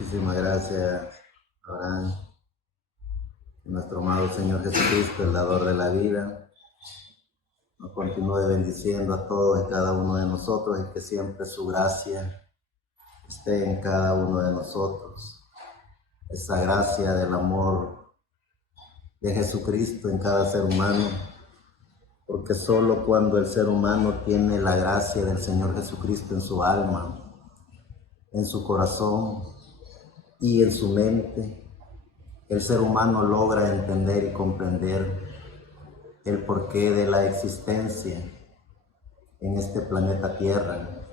Muchísimas gracias, Abraham. Nuestro amado Señor Jesucristo, el dador de la vida, nos continúe bendiciendo a todos y cada uno de nosotros y que siempre su gracia esté en cada uno de nosotros. Esa gracia del amor de Jesucristo en cada ser humano, porque solo cuando el ser humano tiene la gracia del Señor Jesucristo en su alma, en su corazón y en su mente, el ser humano logra entender y comprender el porqué de la existencia en este planeta Tierra,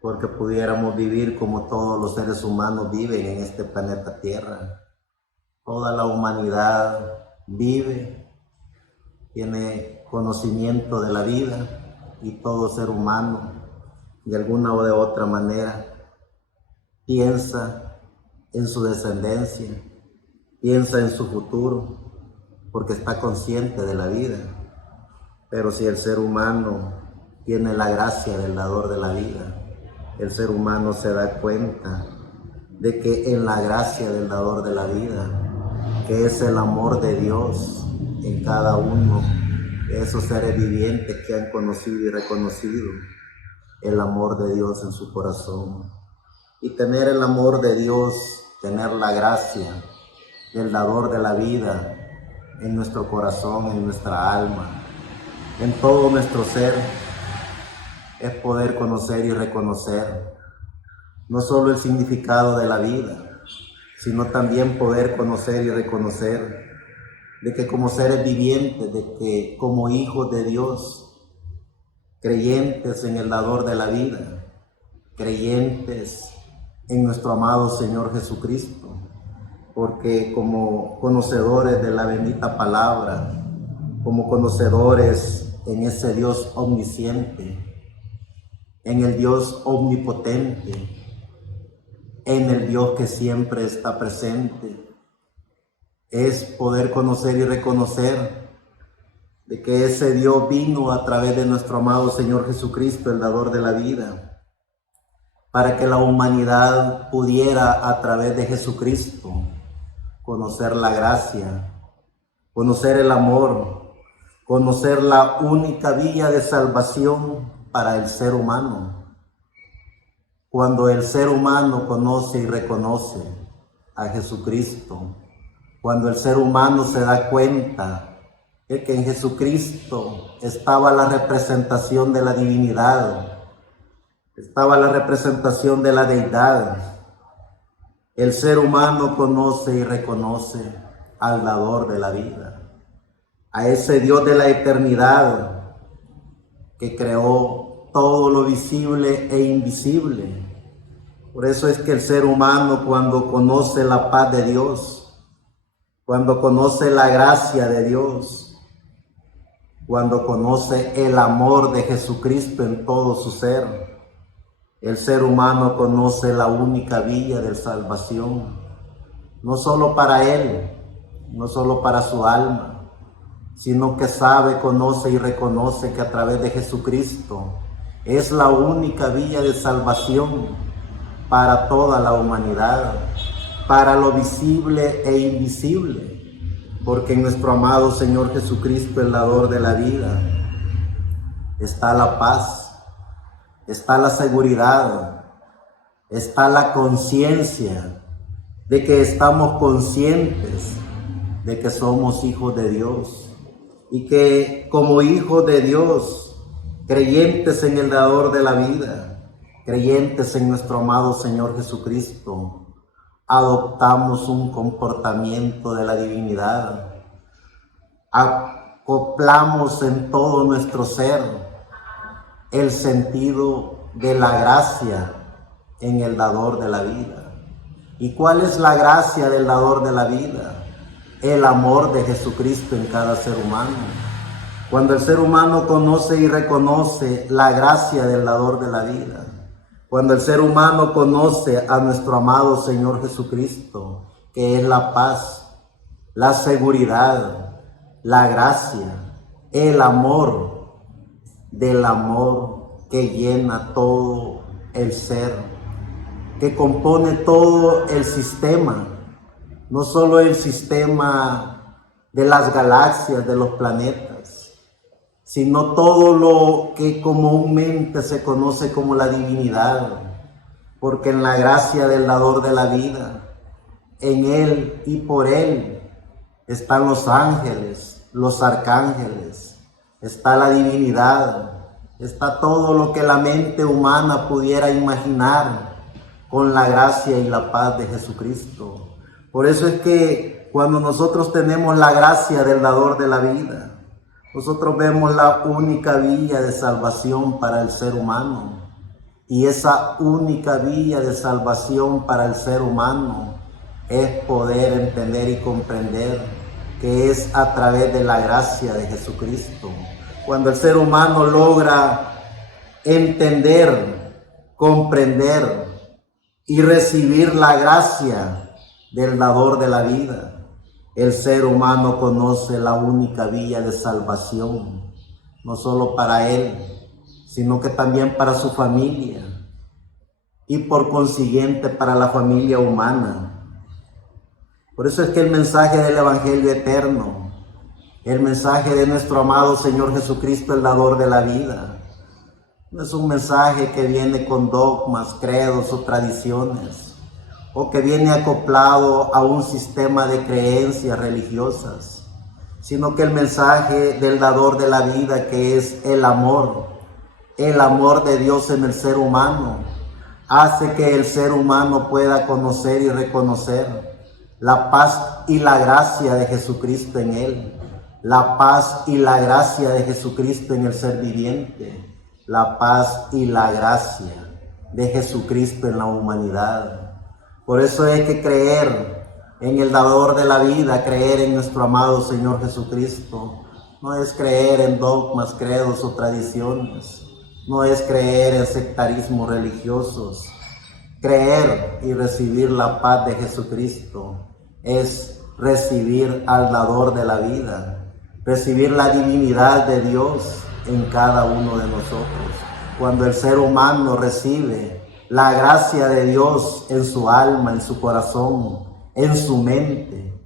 porque pudiéramos vivir como todos los seres humanos viven en este planeta Tierra. Toda la humanidad vive, tiene conocimiento de la vida, y todo ser humano, de alguna o de otra manera, piensa en su descendencia, piensa en su futuro, porque está consciente de la vida. Pero si el ser humano tiene la gracia del dador de la vida, el ser humano se da cuenta de que en la gracia del dador de la vida, que es el amor de Dios en cada uno de esos seres vivientes que han conocido y reconocido el amor de Dios en su corazón. Y tener el amor de Dios, tener la gracia del dador de la vida en nuestro corazón, en nuestra alma, en todo nuestro ser, es poder conocer y reconocer no solo el significado de la vida, sino también poder conocer y reconocer de que como seres vivientes, de que como hijos de Dios, creyentes en el dador de la vida, creyentes en nuestro amado Señor Jesucristo, porque como conocedores de la bendita palabra, como conocedores en ese Dios omnisciente, en el Dios omnipotente, en el Dios que siempre está presente, es poder conocer y reconocer de que ese Dios vino a través de nuestro amado Señor Jesucristo, el dador de la vida, para que la humanidad pudiera a través de Jesucristo conocer la gracia, conocer el amor, conocer la única vía de salvación para el ser humano. Cuando el ser humano conoce y reconoce a Jesucristo, cuando el ser humano se da cuenta de que en Jesucristo estaba la representación de la divinidad, estaba la representación de la deidad, el ser humano conoce y reconoce al dador de la vida, a ese Dios de la eternidad que creó todo lo visible e invisible. Por eso es que el ser humano, cuando conoce la paz de Dios, cuando conoce la gracia de Dios, cuando conoce el amor de Jesucristo en todo su ser, el ser humano conoce la única vía de salvación, no solo para él, no solo para su alma, sino que sabe, conoce y reconoce que a través de Jesucristo es la única vía de salvación para toda la humanidad, para lo visible e invisible, porque en nuestro amado Señor Jesucristo, el dador de la vida, está la paz, está la seguridad, está la conciencia de que estamos conscientes de que somos hijos de Dios y que como hijos de Dios, creyentes en el dador de la vida, creyentes en nuestro amado Señor Jesucristo, adoptamos un comportamiento de la divinidad, acoplamos en todo nuestro ser el sentido de la gracia en el dador de la vida. ¿Y cuál es la gracia del dador de la vida? El amor de Jesucristo en cada ser humano. Cuando el ser humano conoce y reconoce la gracia del dador de la vida, cuando el ser humano conoce a nuestro amado Señor Jesucristo, que es la paz, la seguridad, la gracia, el amor, del amor que llena todo el ser, que compone todo el sistema, no solo el sistema de las galaxias, de los planetas, sino todo lo que comúnmente se conoce como la divinidad, porque en la gracia del dador de la vida, en Él y por Él, están los ángeles, los arcángeles, está la divinidad, está todo lo que la mente humana pudiera imaginar con la gracia y la paz de Jesucristo. Por eso es que cuando nosotros tenemos la gracia del dador de la vida, nosotros vemos la única vía de salvación para el ser humano. Y esa única vía de salvación para el ser humano es poder entender y comprender que es a través de la gracia de Jesucristo. Cuando el ser humano logra entender, comprender y recibir la gracia del dador de la vida, el ser humano conoce la única vía de salvación, no solo para él, sino que también para su familia y por consiguiente para la familia humana. Por eso es que el mensaje del Evangelio eterno, el mensaje de nuestro amado Señor Jesucristo, el dador de la vida, no es un mensaje que viene con dogmas, credos o tradiciones, o que viene acoplado a un sistema de creencias religiosas, sino que el mensaje del dador de la vida, que es el amor de Dios en el ser humano, hace que el ser humano pueda conocer y reconocer la paz y la gracia de Jesucristo en él, la paz y la gracia de Jesucristo en el ser viviente, la paz y la gracia de Jesucristo en la humanidad. Por eso es que creer en el dador de la vida, creer en nuestro amado Señor Jesucristo, no es creer en dogmas, credos o tradiciones, no es creer en sectarismos religiosos. Creer y recibir la paz de Jesucristo es recibir al dador de la vida, recibir la divinidad de Dios en cada uno de nosotros. Cuando el ser humano recibe la gracia de Dios en su alma, en su corazón, en su mente,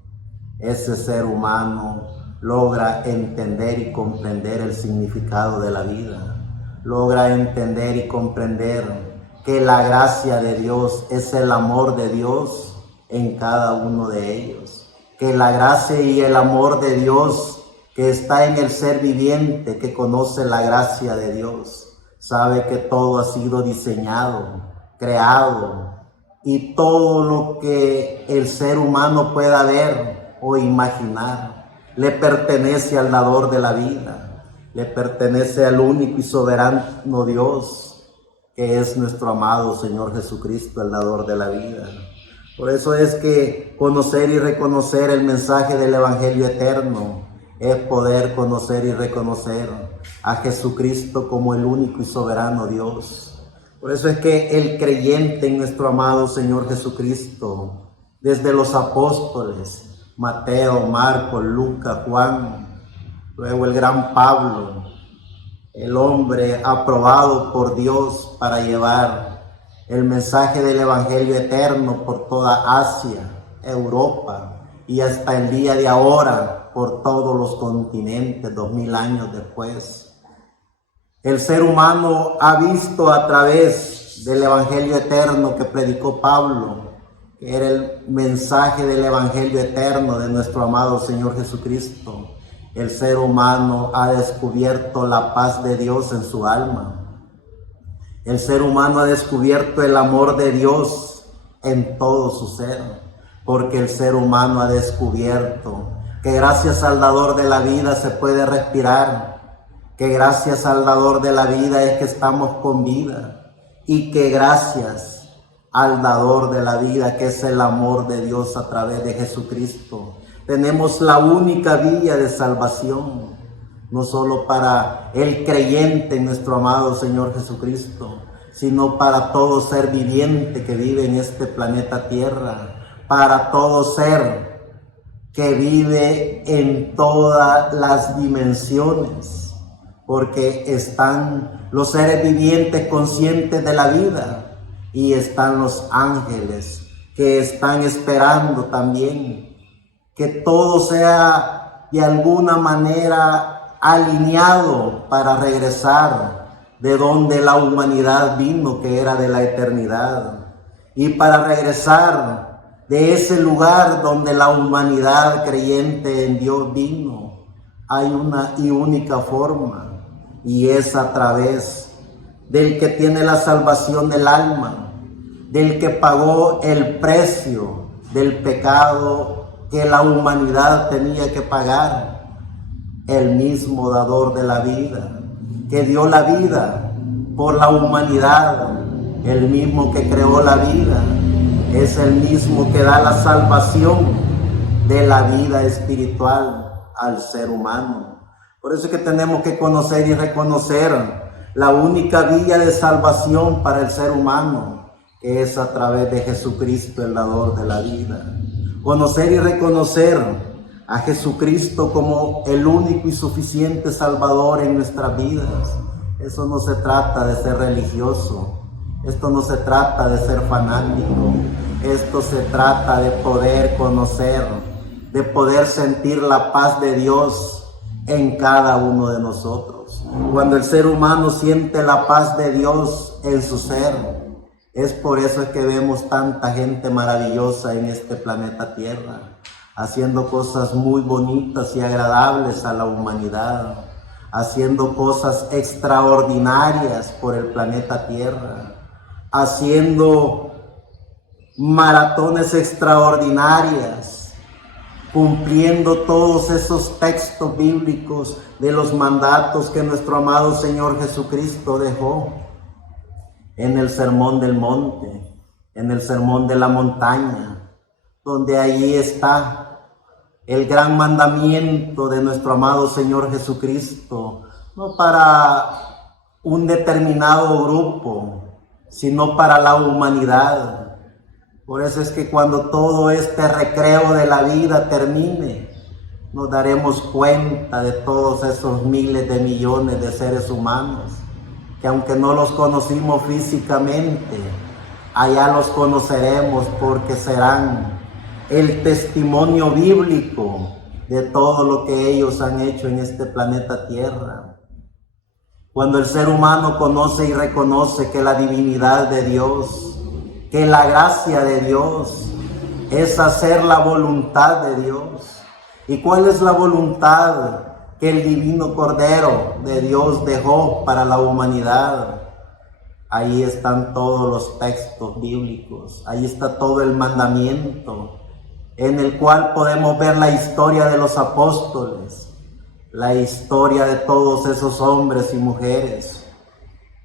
ese ser humano logra entender y comprender el significado de la vida, logra entender y comprender que la gracia de Dios es el amor de Dios en cada uno de ellos, que la gracia y el amor de Dios que está en el ser viviente, que conoce la gracia de Dios, sabe que todo ha sido diseñado, creado, y todo lo que el ser humano pueda ver o imaginar le pertenece al dador de la vida, le pertenece al único y soberano Dios, que es nuestro amado Señor Jesucristo, el dador de la vida. Por eso es que conocer y reconocer el mensaje del Evangelio eterno es poder conocer y reconocer a Jesucristo como el único y soberano Dios. Por eso es que el creyente en nuestro amado Señor Jesucristo, desde los apóstoles, Mateo, Marcos, Lucas, Juan, luego el gran Pablo, el hombre aprobado por Dios para llevar el mensaje del Evangelio eterno por toda Asia, Europa y hasta el día de ahora por todos los continentes, 2000 años después. El ser humano ha visto a través del Evangelio eterno que predicó Pablo, que era el mensaje del Evangelio eterno de nuestro amado Señor Jesucristo. El ser humano ha descubierto la paz de Dios en su alma. El ser humano ha descubierto el amor de Dios en todo su ser, porque el ser humano ha descubierto que gracias al dador de la vida se puede respirar, que gracias al dador de la vida es que estamos con vida, y que gracias al dador de la vida, que es el amor de Dios a través de Jesucristo, tenemos la única vía de salvación, no solo para el creyente en nuestro amado Señor Jesucristo, sino para todo ser viviente que vive en este planeta Tierra, para todo ser que vive en todas las dimensiones, porque están los seres vivientes conscientes de la vida, y están los ángeles que están esperando también que todo sea de alguna manera alineado para regresar de donde la humanidad vino, que era de la eternidad, y para regresar de ese lugar donde la humanidad creyente en Dios vino. Hay una y única forma, y es a través del que tiene la salvación del alma, del que pagó el precio del pecado que la humanidad tenía que pagar, el mismo dador de la vida, que dio la vida por la humanidad, el mismo que creó la vida, es el mismo que da la salvación de la vida espiritual al ser humano. Por eso es que tenemos que conocer y reconocer la única vía de salvación para el ser humano, que es a través de Jesucristo, el dador de la vida. Conocer y reconocer a Jesucristo como el único y suficiente Salvador en nuestras vidas. Eso no se trata de ser religioso, esto no se trata de ser fanático, esto se trata de poder conocer, de poder sentir la paz de Dios en cada uno de nosotros. Cuando el ser humano siente la paz de Dios en su ser, es por eso que vemos tanta gente maravillosa en este planeta Tierra, haciendo cosas muy bonitas y agradables a la humanidad, haciendo cosas extraordinarias por el planeta Tierra, haciendo maratones extraordinarias, cumpliendo todos esos textos bíblicos de los mandatos que nuestro amado Señor Jesucristo dejó en el Sermón del Monte, en el Sermón de la Montaña, donde allí está el gran mandamiento de nuestro amado Señor Jesucristo, no para un determinado grupo, sino para la humanidad. Por eso es que cuando todo este recreo de la vida termine, nos daremos cuenta de todos esos miles de millones de seres humanos, que aunque no los conocimos físicamente, allá los conoceremos porque serán el testimonio bíblico de todo lo que ellos han hecho en este planeta Tierra. Cuando el ser humano conoce y reconoce que la divinidad de Dios, que la gracia de Dios es hacer la voluntad de Dios. ¿Y cuál es la voluntad que el divino Cordero de Dios dejó para la humanidad? Ahí están todos los textos bíblicos, ahí está todo el mandamiento, en el cual podemos ver la historia de los apóstoles, la historia de todos esos hombres y mujeres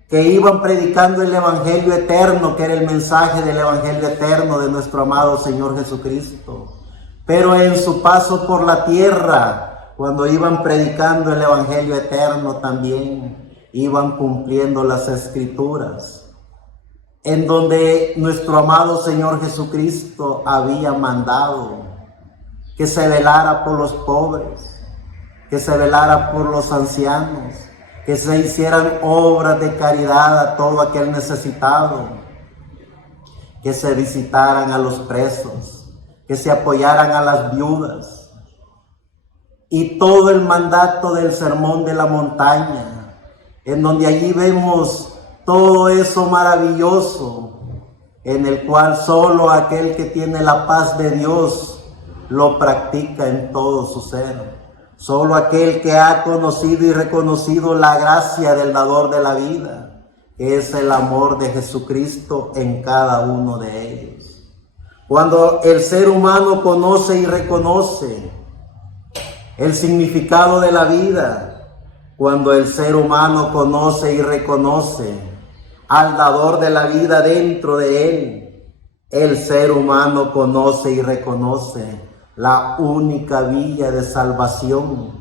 que iban predicando el Evangelio eterno, que era el mensaje del Evangelio eterno de nuestro amado Señor Jesucristo. Pero en su paso por la tierra, cuando iban predicando el Evangelio eterno, también iban cumpliendo las Escrituras, en donde nuestro amado Señor Jesucristo había mandado que se velara por los pobres, que se velara por los ancianos, que se hicieran obras de caridad a todo aquel necesitado, que se visitaran a los presos, que se apoyaran a las viudas, y todo el mandato del Sermón de la Montaña, en donde allí vemos todo eso maravilloso, en el cual solo aquel que tiene la paz de Dios lo practica en todo su ser. Solo aquel que ha conocido y reconocido la gracia del dador de la vida, que es el amor de Jesucristo en cada uno de ellos. Cuando el ser humano conoce y reconoce el significado de la vida, cuando el ser humano conoce y reconoce al dador de la vida dentro de él, el ser humano conoce y reconoce la única vía de salvación,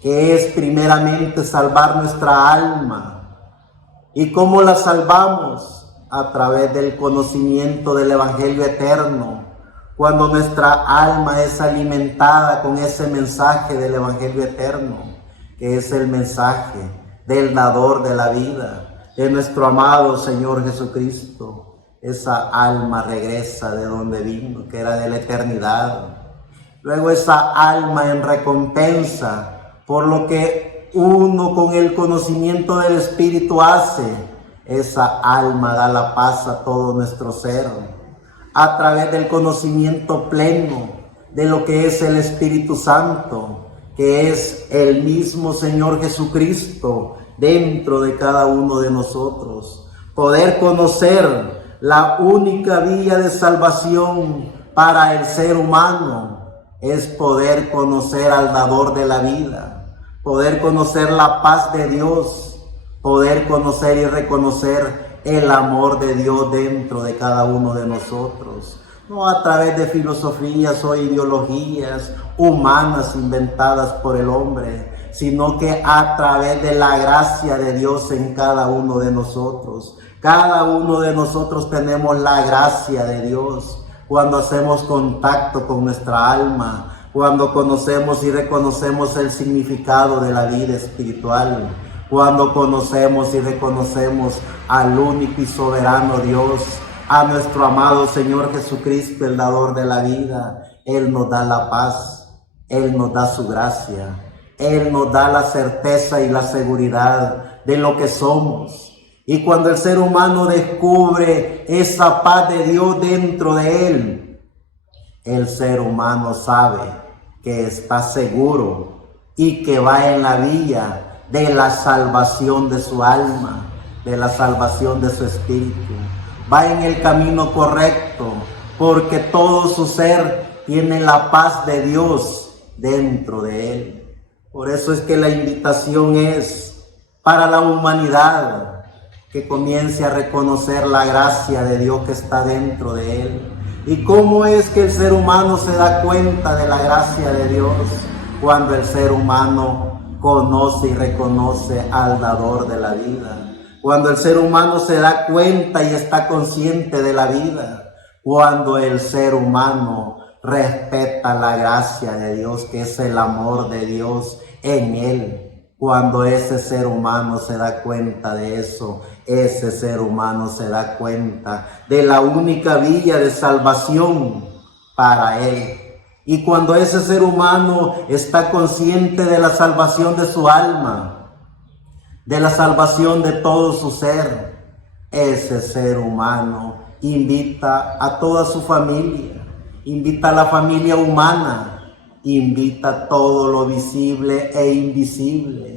que es primeramente salvar nuestra alma. ¿Y cómo la salvamos? A través del conocimiento del Evangelio eterno. Cuando nuestra alma es alimentada con ese mensaje del Evangelio eterno, que es el mensaje del dador de la vida, de nuestro amado Señor Jesucristo. esa alma regresa de donde vino, que era de la eternidad. Luego esa alma en recompensa por lo que uno con el conocimiento del Espíritu hace, esa alma da la paz a todo nuestro ser, a través del conocimiento pleno de lo que es el Espíritu Santo, que es el mismo Señor Jesucristo dentro de cada uno de nosotros. Poder conocer la única vía de salvación para el ser humano es poder conocer al dador de la vida, poder conocer la paz de Dios, poder conocer y reconocer el amor de Dios dentro de cada uno de nosotros. No a través de filosofías o ideologías humanas inventadas por el hombre, sino que a través de la gracia de Dios en cada uno de nosotros. Cada uno de nosotros tenemos la gracia de Dios cuando hacemos contacto con nuestra alma, cuando conocemos y reconocemos el significado de la vida espiritual, cuando conocemos y reconocemos al único y soberano Dios, a nuestro amado Señor Jesucristo, el dador de la vida. Él nos da la paz, Él nos da su gracia, Él nos da la certeza y la seguridad de lo que somos. Y cuando el ser humano descubre esa paz de Dios dentro de él, el ser humano sabe que está seguro y que va en la vía de la salvación de su alma, de la salvación de su espíritu. Va en el camino correcto porque todo su ser tiene la paz de Dios dentro de él. Por eso es que la invitación es para la humanidad, que comience a reconocer la gracia de Dios que está dentro de él. ¿Y cómo es que el ser humano se da cuenta de la gracia de Dios? Cuando el ser humano conoce y reconoce al dador de la vida. Cuando el ser humano se da cuenta y está consciente de la vida. Cuando el ser humano respeta la gracia de Dios, que es el amor de Dios en él. Cuando ese ser humano se da cuenta de eso, ese ser humano se da cuenta de la única vía de salvación para él. Y cuando ese ser humano está consciente de la salvación de su alma, de la salvación de todo su ser, ese ser humano invita a toda su familia, invita a la familia humana, invita todo lo visible e invisible,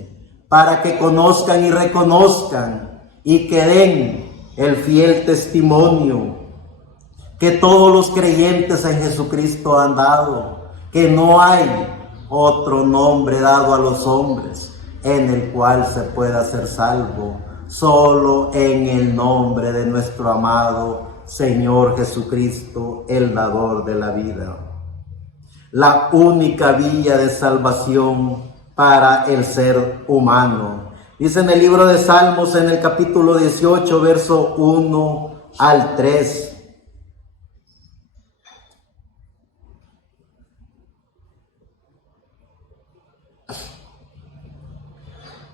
para que conozcan y reconozcan y que den el fiel testimonio que todos los creyentes en Jesucristo han dado, que no hay otro nombre dado a los hombres en el cual se pueda ser salvo, solo en el nombre de nuestro amado Señor Jesucristo, el dador de la vida. La única vía de salvación para el ser humano. Dice en el libro de Salmos, en el capítulo 18, verso 1 al 3.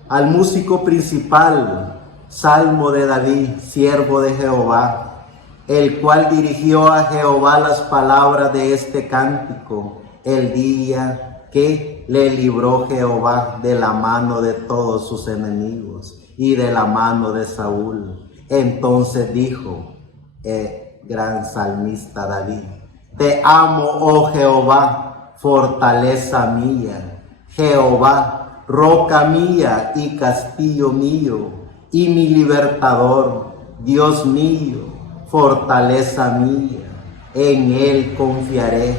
Al músico principal, salmo de David, siervo de Jehová, el cual dirigió a Jehová las palabras de este cántico, el día que le libró Jehová de la mano de todos sus enemigos y de la mano de Saúl. Entonces dijo gran salmista David: te amo, oh Jehová, fortaleza mía, Jehová, roca mía y castillo mío, y mi libertador, Dios mío, fortaleza mía, en él confiaré,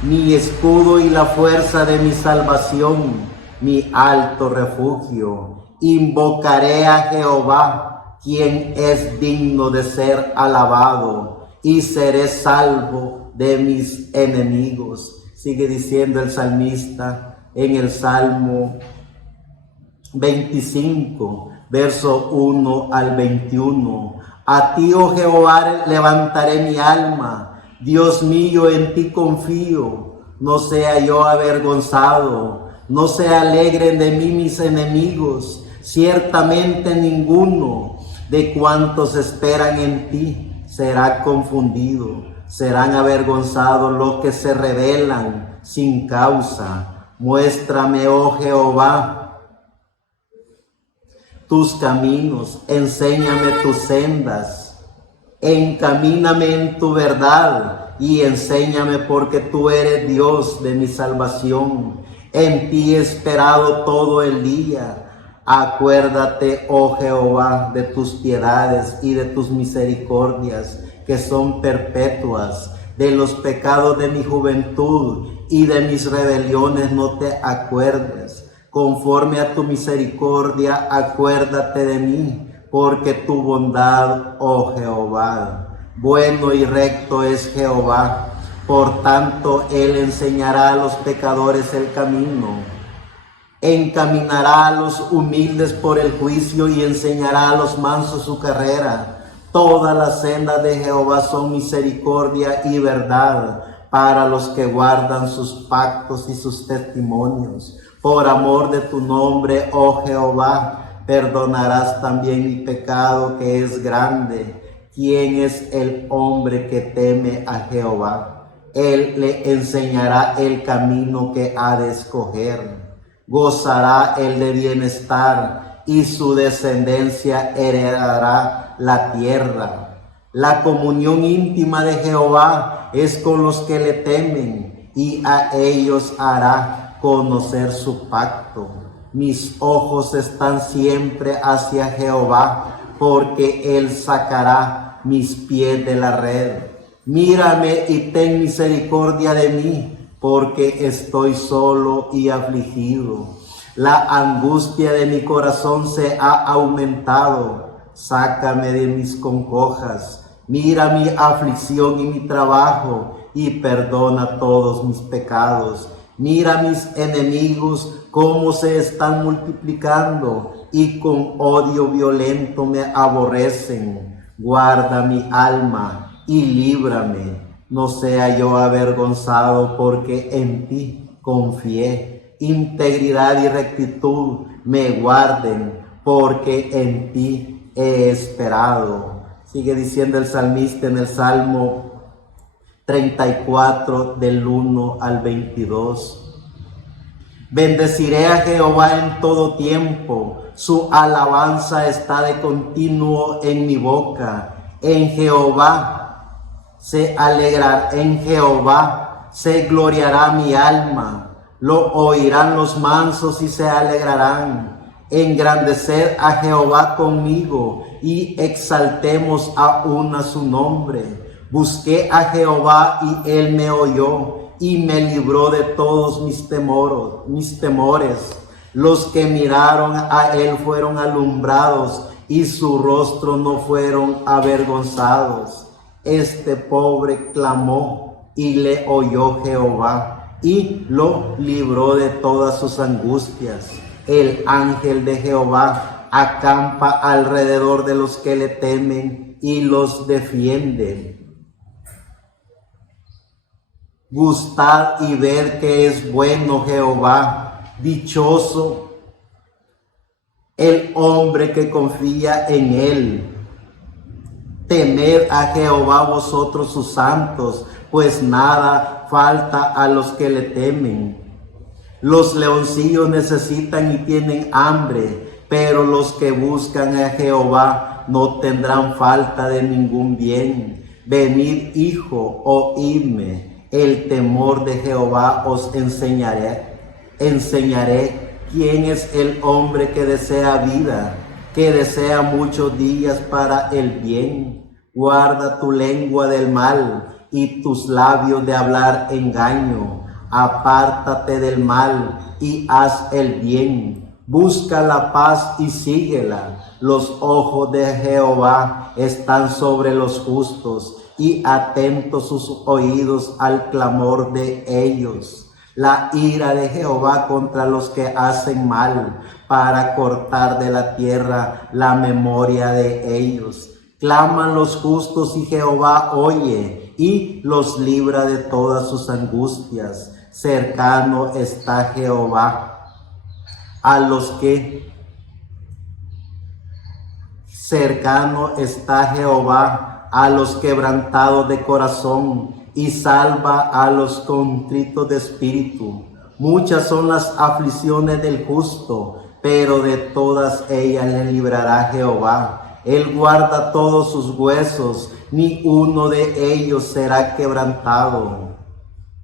mi escudo y la fuerza de mi salvación, mi alto refugio. Invocaré a Jehová, quien es digno de ser alabado, y seré salvo de mis enemigos. Sigue diciendo el salmista en el Salmo 25, verso 1 al 21. A ti, oh Jehová, levantaré mi alma. Dios mío, en ti confío. No sea yo avergonzado, no se alegren de mí mis enemigos. Ciertamente ninguno de cuantos esperan en ti será confundido, serán avergonzados los que se rebelan sin causa. Muéstrame, oh Jehová, tus caminos, enséñame tus sendas, encamíname en tu verdad y enséñame, porque tú eres Dios de mi salvación. En ti he esperado todo el día. Acuérdate, oh Jehová, de tus piedades y de tus misericordias, que son perpetuas. De los pecados de mi juventud y de mis rebeliones no te acuerdes. Conforme a tu misericordia, acuérdate de mí, porque tu bondad, oh Jehová, bueno y recto es Jehová. Por tanto, Él enseñará a los pecadores el camino. Encaminará a los humildes por el juicio y enseñará a los mansos su carrera. Todas las sendas de Jehová son misericordia y verdad para los que guardan sus pactos y sus testimonios. Por amor de tu nombre, oh Jehová, perdonarás también mi pecado, que es grande. ¿Quién es el hombre que teme a Jehová? Él le enseñará el camino que ha de escoger. Gozará él de bienestar y su descendencia heredará la tierra. La comunión íntima de Jehová es con los que le temen, y a ellos hará conocer su pacto. Mis ojos están siempre hacia Jehová, porque Él sacará mis pies de la red. Mírame y ten misericordia de mí, porque estoy solo y afligido. La angustia de mi corazón se ha aumentado. Sácame de mis congojas. Mira mi aflicción y mi trabajo, y perdona todos mis pecados. Mira mis enemigos cómo se están multiplicando, y con odio violento me aborrecen. Guarda mi alma y líbrame. No sea yo avergonzado, porque en ti confié. Integridad y rectitud me guarden, porque en ti he esperado. Sigue diciendo el salmista en el Salmo 34, del 1 al 22. Bendeciré a Jehová en todo tiempo, su alabanza está de continuo en mi boca. En Jehová se gloriará mi alma. Lo oirán los mansos y se alegrarán. Engrandeced a Jehová conmigo y exaltemos aún a su nombre. Busqué a Jehová y él me oyó y me libró de todos mis temores. Los que miraron a él fueron alumbrados, y su rostro no fueron avergonzados. Este pobre clamó y le oyó Jehová y lo libró de todas sus angustias. El ángel de Jehová acampa alrededor de los que le temen y los defiende. Gustad y ver que es bueno Jehová, dichoso el hombre que confía en él. Temed a Jehová vosotros sus santos, pues nada falta a los que le temen. Los leoncillos necesitan y tienen hambre, pero los que buscan a Jehová no tendrán falta de ningún bien. Venid, hijo, oídme, el temor de Jehová os enseñaré. Quién es el hombre que desea vida, que desea muchos días para el bien. Guarda tu lengua del mal y tus labios de hablar engaño. Apártate del mal y haz el bien. Busca la paz y síguela. Los ojos de Jehová están sobre los justos, y atentos sus oídos al clamor de ellos. La ira de Jehová contra los que hacen mal, para cortar de la tierra la memoria de ellos. Claman los justos y Jehová oye y los libra de todas sus angustias. Cercano está Jehová a los que a los quebrantados de corazón y salva a los contritos de espíritu. Muchas son las aflicciones del justo, pero de todas ellas le librará Jehová. Él guarda todos sus huesos, ni uno de ellos será quebrantado.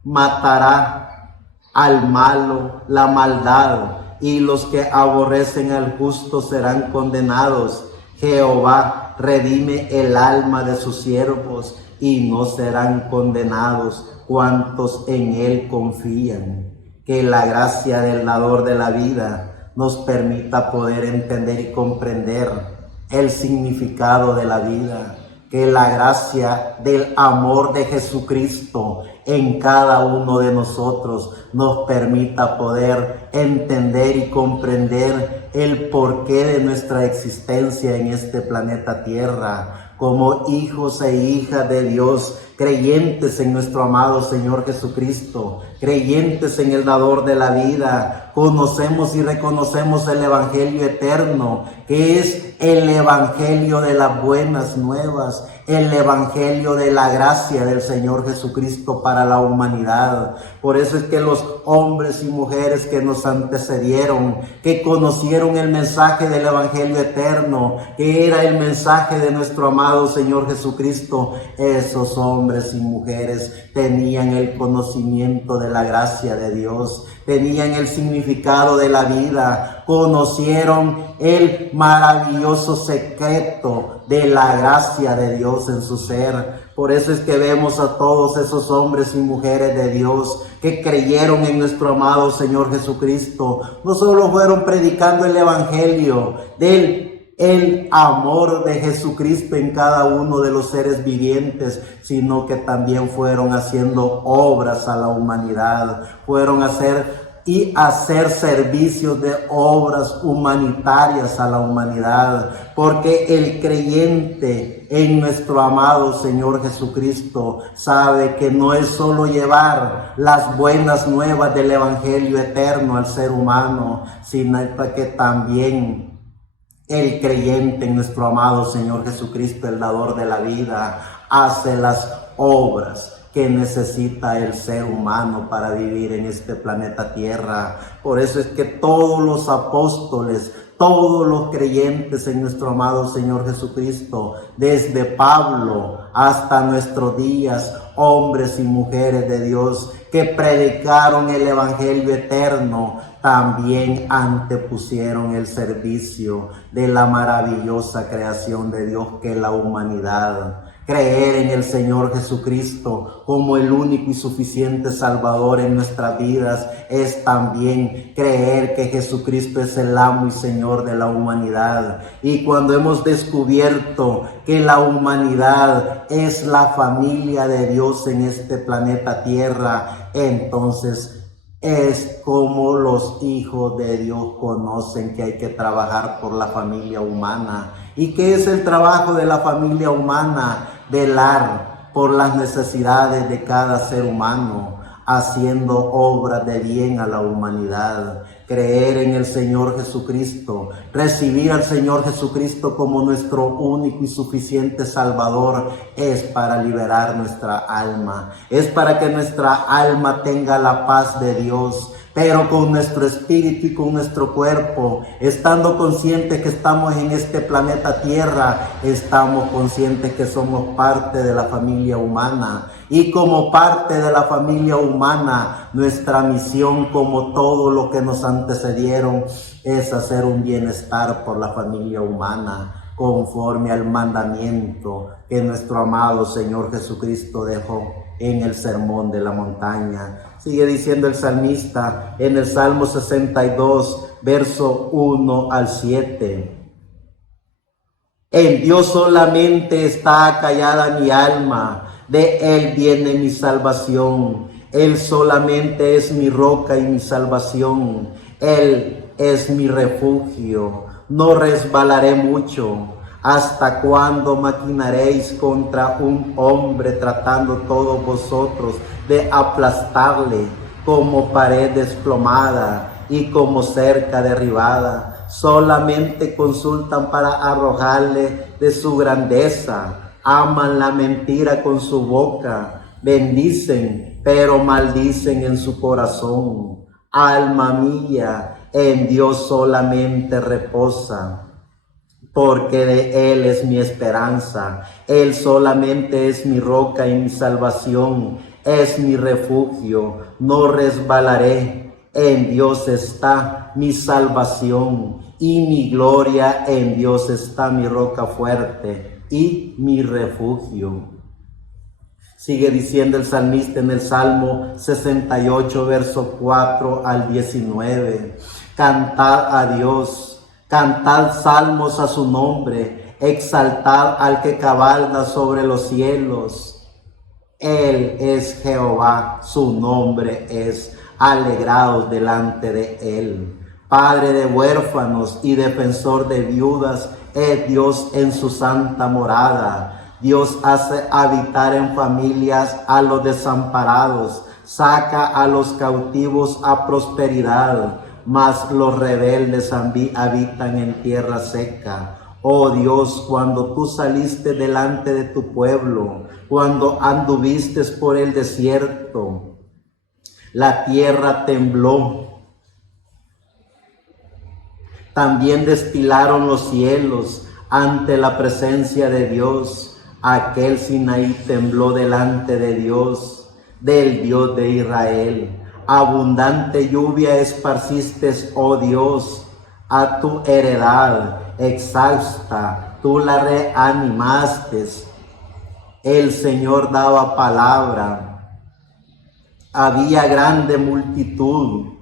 Matará al malo la maldad, y los que aborrecen al justo serán condenados. Jehová redime el alma de sus siervos, y no serán condenados cuantos en él confían. Que la gracia del dador de la vida nos permita poder entender y comprender el significado de la vida. Que la gracia del amor de Jesucristo en cada uno de nosotros nos permita poder entender y comprender el porqué de nuestra existencia en este planeta Tierra, como hijos e hijas de Dios, creyentes en nuestro amado Señor Jesucristo, creyentes en el dador de la vida. Conocemos y reconocemos el Evangelio eterno, que es el Evangelio de las buenas nuevas, el Evangelio de la gracia del Señor Jesucristo para la humanidad. Por eso es que los hombres y mujeres que nos antecedieron, que conocieron el mensaje del Evangelio eterno, que era el mensaje de nuestro amado Señor Jesucristo, esos hombres y mujeres tenían el conocimiento de la gracia de Dios, tenían el significado de la vida, conocieron el maravilloso secreto de la gracia de Dios en su ser. Por eso es que vemos a todos esos hombres y mujeres de Dios que creyeron en nuestro amado Señor Jesucristo. No solo fueron predicando el Evangelio el amor de Jesucristo en cada uno de los seres vivientes, sino que también fueron haciendo obras a la humanidad, fueron a hacer servicios de obras humanitarias a la humanidad, porque el creyente en nuestro amado Señor Jesucristo sabe que no es solo llevar las buenas nuevas del Evangelio eterno al ser humano, sino que también el creyente en nuestro amado Señor Jesucristo, el dador de la vida, hace las obras que necesita el ser humano para vivir en este planeta Tierra. Por eso es que todos los apóstoles, todos los creyentes en nuestro amado Señor Jesucristo, desde Pablo hasta nuestros días, hombres y mujeres de Dios que predicaron el Evangelio eterno, también antepusieron el servicio de la maravillosa creación de Dios que es la humanidad. Creer en el Señor Jesucristo como el único y suficiente Salvador en nuestras vidas es también creer que Jesucristo es el amo y Señor de la humanidad. Y cuando hemos descubierto que la humanidad es la familia de Dios en este planeta Tierra, entonces es como los hijos de Dios conocen que hay que trabajar por la familia humana. ¿Y qué es el trabajo de la familia humana? Velar por las necesidades de cada ser humano, haciendo obras de bien a la humanidad. Creer en el Señor Jesucristo, recibir al Señor Jesucristo como nuestro único y suficiente Salvador, es para liberar nuestra alma, es para que nuestra alma tenga la paz de Dios, pero con nuestro espíritu y con nuestro cuerpo, estando conscientes que estamos en este planeta Tierra, estamos conscientes que somos parte de la familia humana. Y como parte de la familia humana, nuestra misión, como todo lo que nos antecedieron, es hacer un bienestar por la familia humana, conforme al mandamiento que nuestro amado Señor Jesucristo dejó en el Sermón de la Montaña. Sigue diciendo el salmista en el Salmo 62, verso 1 al 7. En Dios solamente está acallada mi alma, de Él viene mi salvación. Él solamente es mi roca y mi salvación. Él es mi refugio. No resbalaré mucho. ¿Hasta cuándo maquinaréis contra un hombre, tratando todos vosotros de aplastarle como pared desplomada y como cerca derribada? Solamente consultan para arrojarle de su grandeza. aman la mentira con su boca, bendicen, pero maldicen en su corazón. Alma mía, en Dios solamente reposa, porque de Él es mi esperanza. Él solamente es mi roca y mi salvación, es mi refugio, no resbalaré. En Dios está mi salvación y mi gloria, en Dios está mi roca fuerte y mi refugio. Sigue diciendo el salmista en el Salmo 68, verso 4 al 19. Cantad a Dios, cantad salmos a su nombre, exaltad al que cabalga sobre los cielos. Él es Jehová, su nombre es, alegrados delante de él. Padre de huérfanos y defensor de viudas, es Dios en su santa morada. Dios hace habitar en familias a los desamparados, saca a los cautivos a prosperidad, mas los rebeldes habitan en tierra seca. Oh Dios, cuando tú saliste delante de tu pueblo, cuando anduviste por el desierto, la tierra tembló. También destilaron los cielos ante la presencia de Dios. Aquel Sinaí tembló delante de Dios, del Dios de Israel. Abundante lluvia esparciste, oh Dios, a tu heredad exhausta, tú la reanimaste. El Señor daba palabra. Había grande multitud.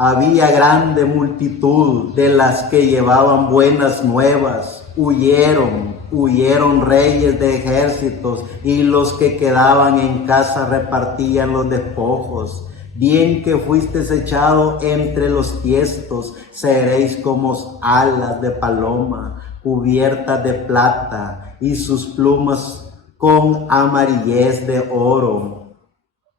Había grande multitud de las que llevaban buenas nuevas. Huyeron reyes de ejércitos, y los que quedaban en casa repartían los despojos. Bien que fuisteis echado entre los tiestos, seréis como alas de paloma, cubiertas de plata, y sus plumas con amarillez de oro.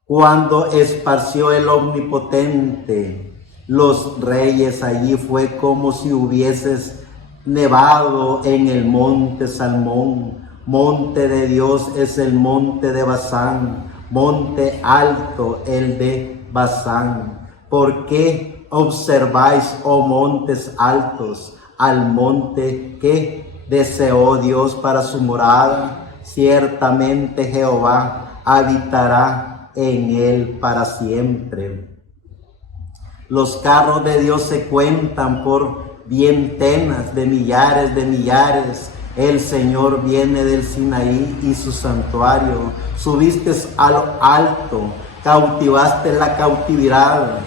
Cuando esparció el Omnipotente los reyes, allí fue como si hubieses nevado en el monte Salmón. Monte de Dios es el monte de Basán, monte alto el de Basán. ¿Por qué observáis, oh montes altos, al monte que deseó Dios para su morada? Ciertamente Jehová habitará en él para siempre. Los carros de Dios se cuentan por vientenas de millares. El Señor viene del Sinaí y su santuario. Subiste a lo alto, cautivaste la cautividad,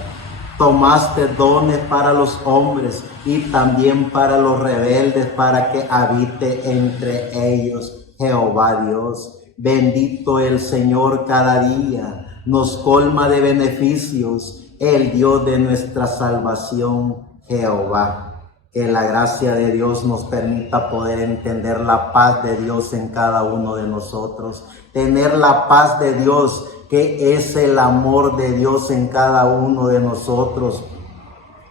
tomaste dones para los hombres y también para los rebeldes, para que habite entre ellos Jehová Dios. Bendito el Señor cada día, nos colma de beneficios el Dios de nuestra salvación, Jehová. Que la gracia de Dios nos permita poder entender la paz de Dios en cada uno de nosotros. Tener la paz de Dios, que es el amor de Dios en cada uno de nosotros.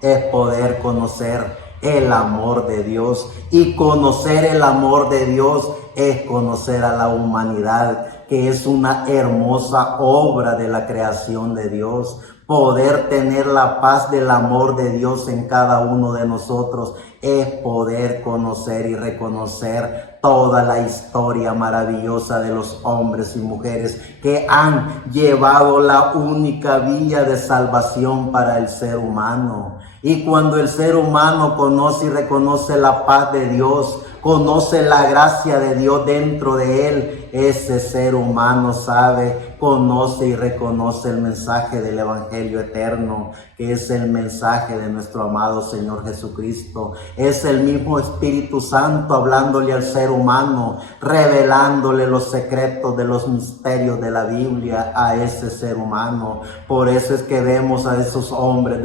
Es poder conocer el amor de Dios. Y conocer el amor de Dios es conocer a la humanidad, que es una hermosa obra de la creación de Dios. Poder tener la paz del amor de Dios en cada uno de nosotros es poder conocer y reconocer toda la historia maravillosa de los hombres y mujeres que han llevado la única vía de salvación para el ser humano. Y cuando el ser humano conoce y reconoce la paz de Dios, conoce la gracia de Dios dentro de él, ese ser humano sabe, conoce y reconoce el mensaje del Evangelio eterno, que es el mensaje de nuestro amado Señor Jesucristo. Es el mismo Espíritu Santo hablándole al ser humano, revelándole los secretos de los misterios de la Biblia a ese ser humano. Por eso es que vemos a esos hombres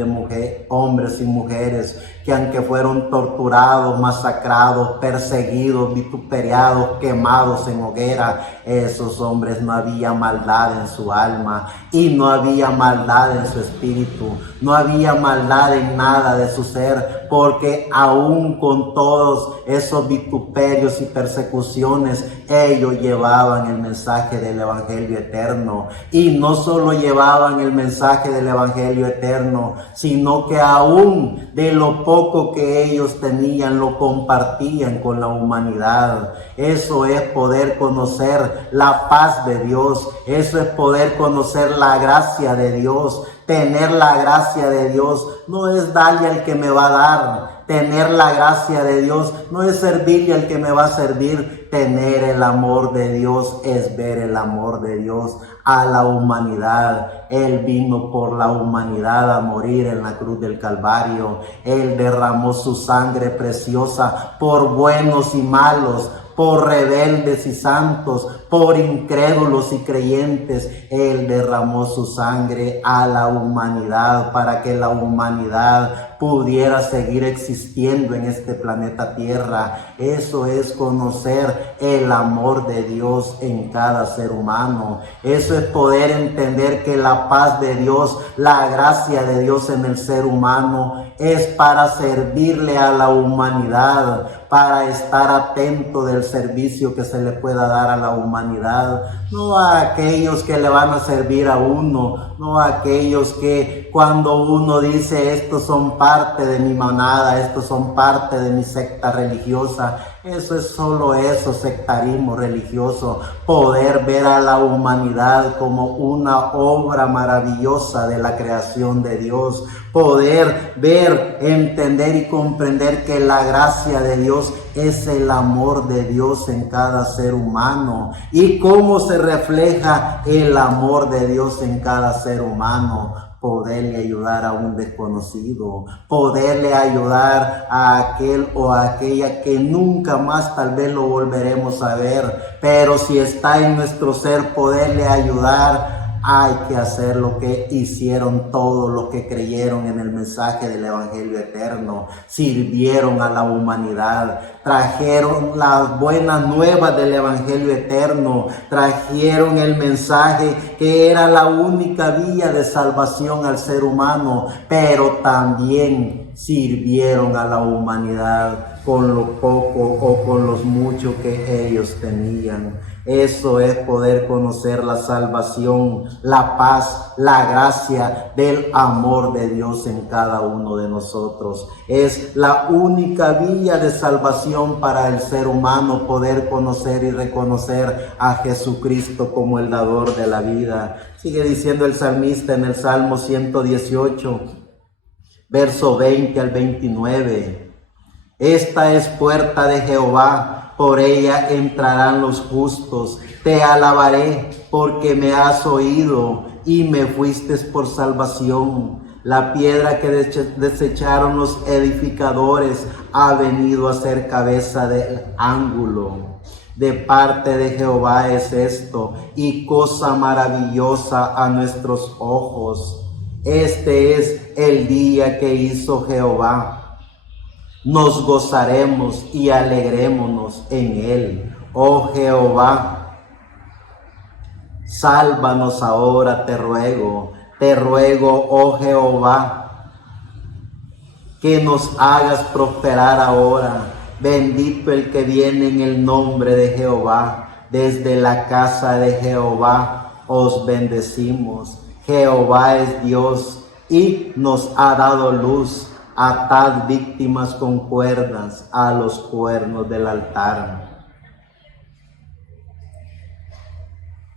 y mujeres que, aunque fueron torturados, masacrados, perseguidos, vituperados, quemados en hoguera, esos hombres no había maldad en su alma y no había maldad en su espíritu. no había maldad en nada de su ser, porque aún con todos esos vituperios y persecuciones, ellos llevaban el mensaje del Evangelio eterno. Y no solo llevaban el mensaje del Evangelio eterno, sino que aún de lo poco que ellos tenían, lo compartían con la humanidad. Eso es poder conocer la paz de Dios. Eso es poder conocer la gracia de Dios. Tener la gracia de Dios no es darle al que me va a dar. Tener la gracia de Dios no es servirle al que me va a servir. Tener el amor de Dios es ver el amor de Dios a la humanidad. Él vino por la humanidad a morir en la cruz del Calvario. Él derramó su sangre preciosa por buenos y malos, por rebeldes y santos, por incrédulos y creyentes. Él derramó su sangre a la humanidad para que la humanidad pudiera seguir existiendo en este planeta Tierra. Eso es conocer el amor de Dios en cada ser humano. Eso es poder entender que la paz de Dios, la gracia de Dios en el ser humano es para servirle a la humanidad, para estar atento del servicio que se le pueda dar a la humanidad, no a aquellos que le van a servir a uno, no a aquellos que cuando uno dice estos son parte de mi manada, estos son parte de mi secta religiosa. Eso es solo eso, sectarismo religioso, poder ver a la humanidad como una obra maravillosa de la creación de Dios, poder ver, entender y comprender que la gracia de Dios es el amor de Dios en cada ser humano. ¿Y cómo se refleja el amor de Dios en cada ser humano? Poderle ayudar a un desconocido, poderle ayudar a aquel o a aquella que nunca más tal vez lo volveremos a ver, pero si está en nuestro ser poderle ayudar. Hay que hacer lo que hicieron todos los que creyeron en el mensaje del Evangelio eterno, sirvieron a la humanidad, trajeron las buenas nuevas del Evangelio eterno, trajeron el mensaje que era la única vía de salvación al ser humano, pero también sirvieron a la humanidad con lo poco o con los muchos que ellos tenían. Eso es poder conocer la salvación, la paz, la gracia del amor de Dios en cada uno de nosotros. Es la única vía de salvación para el ser humano, poder conocer y reconocer a Jesucristo como el dador de la vida. Sigue diciendo el salmista en el Salmo 118, verso 20 al 29. Esta es puerta de Jehová, por ella entrarán los justos. Te alabaré porque me has oído y me fuiste por salvación. La piedra que desecharon los edificadores ha venido a ser cabeza del ángulo. De parte de Jehová es esto, y cosa maravillosa a nuestros ojos. Este es el día que hizo Jehová. Nos gozaremos y alegrémonos en él. Oh Jehová, sálvanos ahora, te ruego, oh Jehová, que nos hagas prosperar ahora. Bendito el que viene en el nombre de Jehová. Desde la casa de Jehová os bendecimos. Jehová es Dios y nos ha dado luz. Atad víctimas con cuerdas a los cuernos del altar.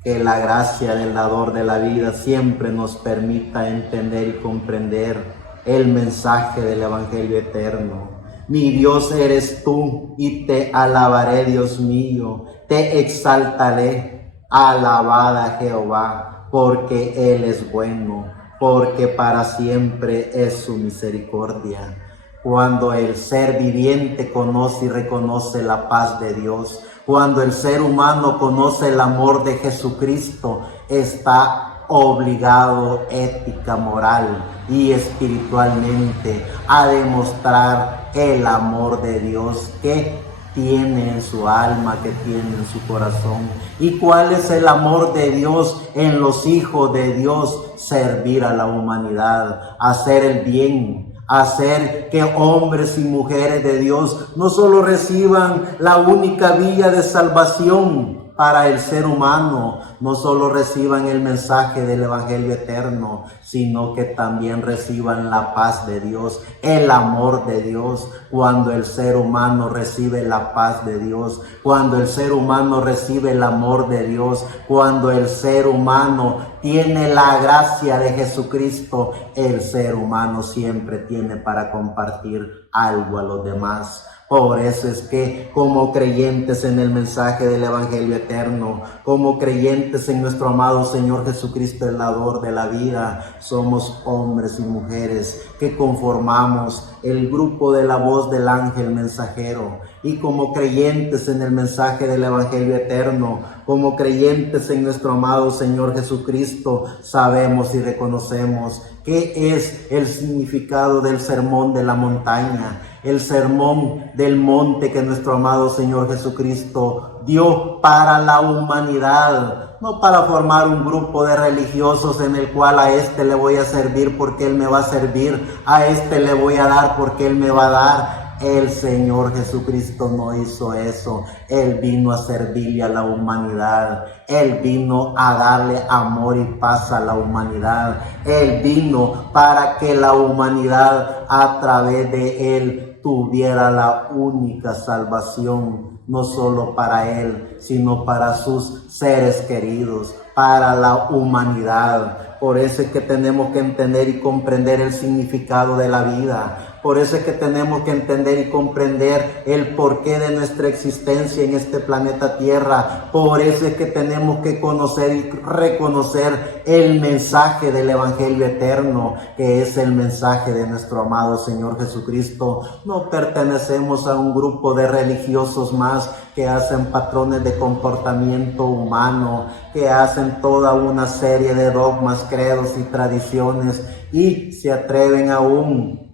Que la gracia del dador de la vida siempre nos permita entender y comprender el mensaje del Evangelio eterno. Mi Dios eres tú y te alabaré, Dios mío, te exaltaré. Alabad a Jehová, porque Él es bueno, porque para siempre es su misericordia. Cuando el ser viviente conoce y reconoce la paz de Dios, cuando el ser humano conoce el amor de Jesucristo, está obligado ética, moral y espiritualmente a demostrar el amor de Dios que tiene en su alma, que tiene en su corazón. ¿Y cuál es el amor de Dios en los hijos de Dios? Servir a la humanidad, hacer el bien, hacer que hombres y mujeres de Dios no solo reciban la única vía de salvación para el ser humano, no solo reciban el mensaje del Evangelio eterno, sino que también reciban la paz de Dios, el amor de Dios. Cuando el ser humano recibe la paz de Dios, cuando el ser humano recibe el amor de Dios, cuando el ser humano tiene la gracia de Jesucristo, el ser humano siempre tiene para compartir algo a los demás. Por eso es que como creyentes en el mensaje del Evangelio eterno, como creyentes en nuestro amado Señor Jesucristo, el dador de la vida, somos hombres y mujeres que conformamos el grupo de la voz del ángel mensajero. Y como creyentes en el mensaje del Evangelio eterno, como creyentes en nuestro amado Señor Jesucristo, sabemos y reconocemos qué es el significado del sermón de la montaña, el sermón del monte que nuestro amado Señor Jesucristo dio para la humanidad, no para formar un grupo de religiosos en el cual a este le voy a servir porque él me va a servir, a este le voy a dar porque él me va a dar. El Señor Jesucristo no hizo eso. Él vino a servirle a la humanidad. Él vino a darle amor y paz a la humanidad. Él vino para que la humanidad a través de Él tuviera la única salvación, no solo para Él, sino para sus seres queridos, para la humanidad. Por eso es que tenemos que entender y comprender el significado de la vida. Por eso es que tenemos que entender y comprender el porqué de nuestra existencia en este planeta Tierra. Por eso es que tenemos que conocer y reconocer el mensaje del Evangelio eterno, que es el mensaje de nuestro amado Señor Jesucristo. No pertenecemos a un grupo de religiosos más que hacen patrones de comportamiento humano, que hacen toda una serie de dogmas, credos y tradiciones y se atreven aún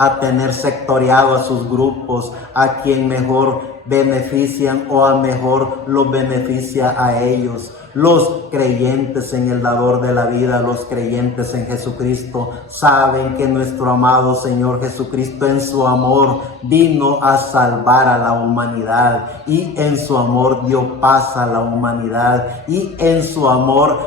a tener sectoriado a sus grupos, a quien mejor benefician o a mejor los beneficia a ellos. Los creyentes en el dador de la vida, los creyentes en Jesucristo, saben que nuestro amado Señor Jesucristo en su amor vino a salvar a la humanidad y en su amor dio paz a la humanidad y en su amor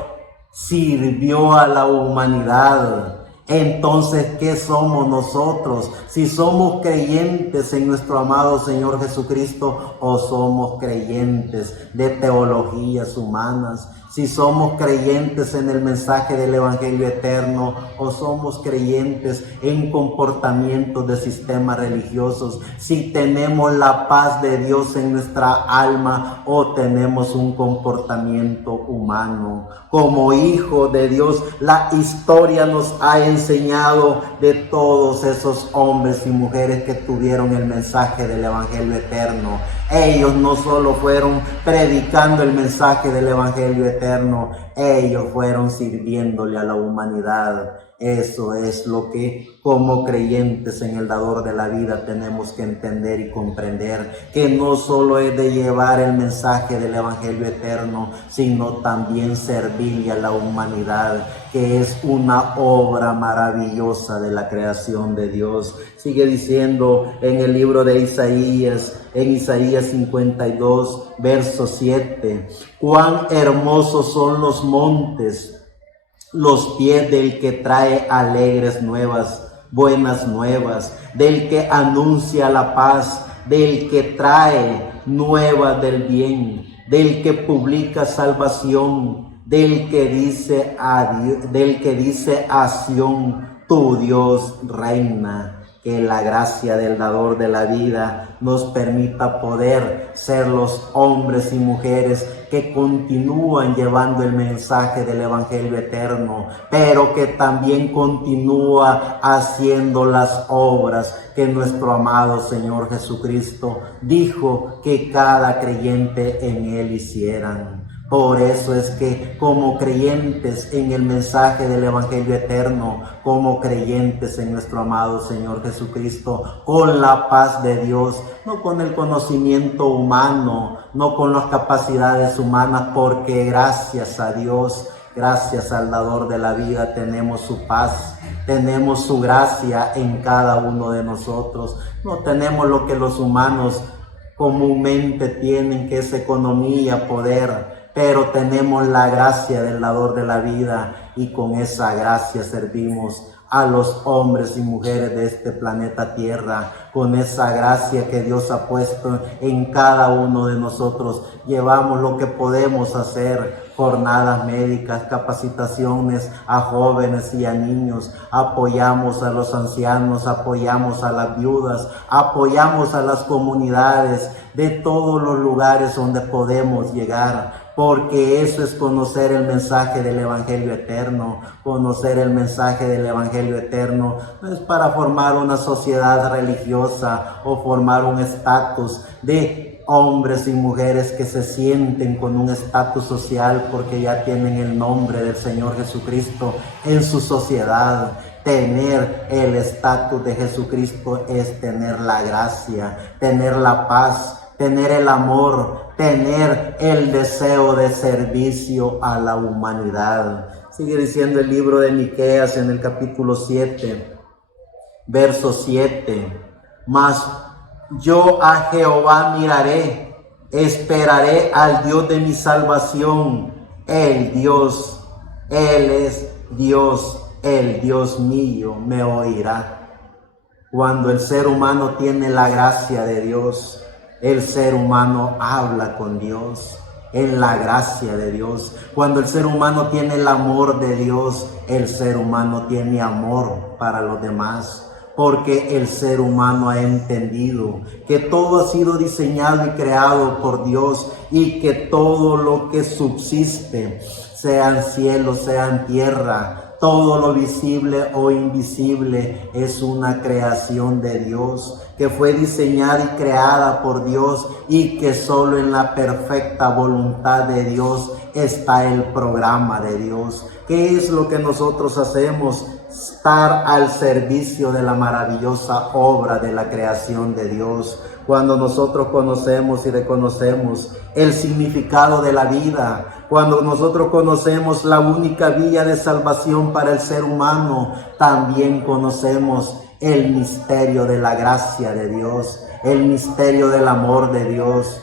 sirvió a la humanidad. Entonces, ¿qué somos nosotros? Si somos creyentes en nuestro amado Señor Jesucristo o somos creyentes de teologías humanas, si somos creyentes en el mensaje del Evangelio eterno o somos creyentes en comportamientos de sistemas religiosos, si tenemos la paz de Dios en nuestra alma o tenemos un comportamiento humano. Como hijos de Dios, la historia nos ha enseñado de todos esos hombres y mujeres que tuvieron el mensaje del Evangelio eterno. Ellos no solo fueron predicando el mensaje del Evangelio eterno, ellos fueron sirviéndole a la humanidad. Eso es lo que como creyentes en el dador de la vida tenemos que entender y comprender, que no solo es de llevar el mensaje del Evangelio eterno, sino también servirle a la humanidad, que es una obra maravillosa de la creación de Dios. Sigue diciendo en el libro de Isaías, en Isaías 52, verso 7, cuán hermosos son los montes, los pies del que trae alegres nuevas, buenas nuevas, del que anuncia la paz, del que trae nuevas del bien, del que publica salvación, del que dice a Sión, tu Dios reina. Que la gracia del dador de la vida nos permita poder ser los hombres y mujeres que continúan llevando el mensaje del Evangelio eterno, pero que también continúa haciendo las obras que nuestro amado Señor Jesucristo dijo que cada creyente en Él hicieran. Por eso es que como creyentes en el mensaje del Evangelio eterno, como creyentes en nuestro amado Señor Jesucristo, con la paz de Dios, no con el conocimiento humano, no con las capacidades humanas, porque gracias a Dios, gracias al dador de la vida, tenemos su paz, tenemos su gracia en cada uno de nosotros. No tenemos lo que los humanos comúnmente tienen, que es economía, poder, pero tenemos la gracia del dador de la vida, y con esa gracia servimos a los hombres y mujeres de este planeta Tierra. Con esa gracia que Dios ha puesto en cada uno de nosotros, llevamos lo que podemos hacer: jornadas médicas, capacitaciones a jóvenes y a niños, apoyamos a los ancianos, apoyamos a las viudas, apoyamos a las comunidades de todos los lugares donde podemos llegar, porque eso es conocer el mensaje del Evangelio eterno. Conocer el mensaje del Evangelio eterno no es para formar una sociedad religiosa o formar un estatus de hombres y mujeres que se sienten con un estatus social porque ya tienen el nombre del Señor Jesucristo en su sociedad. Tener el estatus de Jesucristo es tener la gracia, tener la paz, tener el amor, tener el deseo de servicio a la humanidad. Sigue diciendo el libro de Miqueas en el capítulo 7, verso 7. Mas yo a Jehová miraré, esperaré al Dios de mi salvación, el Dios, Él es Dios, el Dios mío me oirá. Cuando el ser humano tiene la gracia de Dios, el ser humano habla con Dios en la gracia de Dios. Cuando el ser humano tiene el amor de Dios, el ser humano tiene amor para los demás, porque el ser humano ha entendido que todo ha sido diseñado y creado por Dios, y que todo lo que subsiste, sean cielos, sean tierra, todo lo visible o invisible, es una creación de Dios, que fue diseñada y creada por Dios, y que solo en la perfecta voluntad de Dios está el programa de Dios. ¿Qué es lo que nosotros hacemos? Estar al servicio de la maravillosa obra de la creación de Dios. Cuando nosotros conocemos y reconocemos el significado de la vida, cuando nosotros conocemos la única vía de salvación para el ser humano, también conocemos el misterio de la gracia de Dios, el misterio del amor de Dios.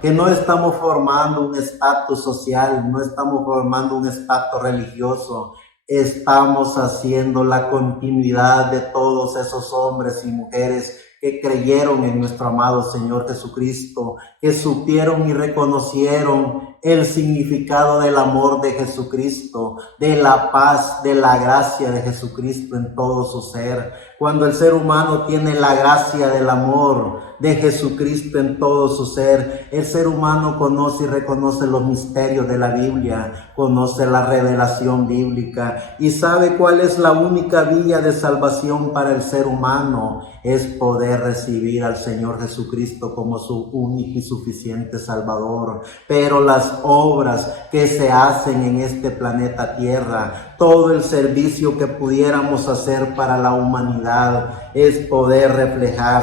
Que no estamos formando un estatus social, no estamos formando un estatus religioso, estamos haciendo la continuidad de todos esos hombres y mujeres que creyeron en nuestro amado Señor Jesucristo, que supieron y reconocieron el significado del amor de Jesucristo, de la paz, de la gracia de Jesucristo en todo su ser. Cuando el ser humano tiene la gracia del amor de Jesucristo en todo su ser, el ser humano conoce y reconoce los misterios de la Biblia, conoce la revelación bíblica y sabe cuál es la única vía de salvación para el ser humano: es poder recibir al Señor Jesucristo como su único y suficiente Salvador. Pero las obras que se hacen en este planeta Tierra, todo el servicio que pudiéramos hacer para la humanidad, es poder reflejar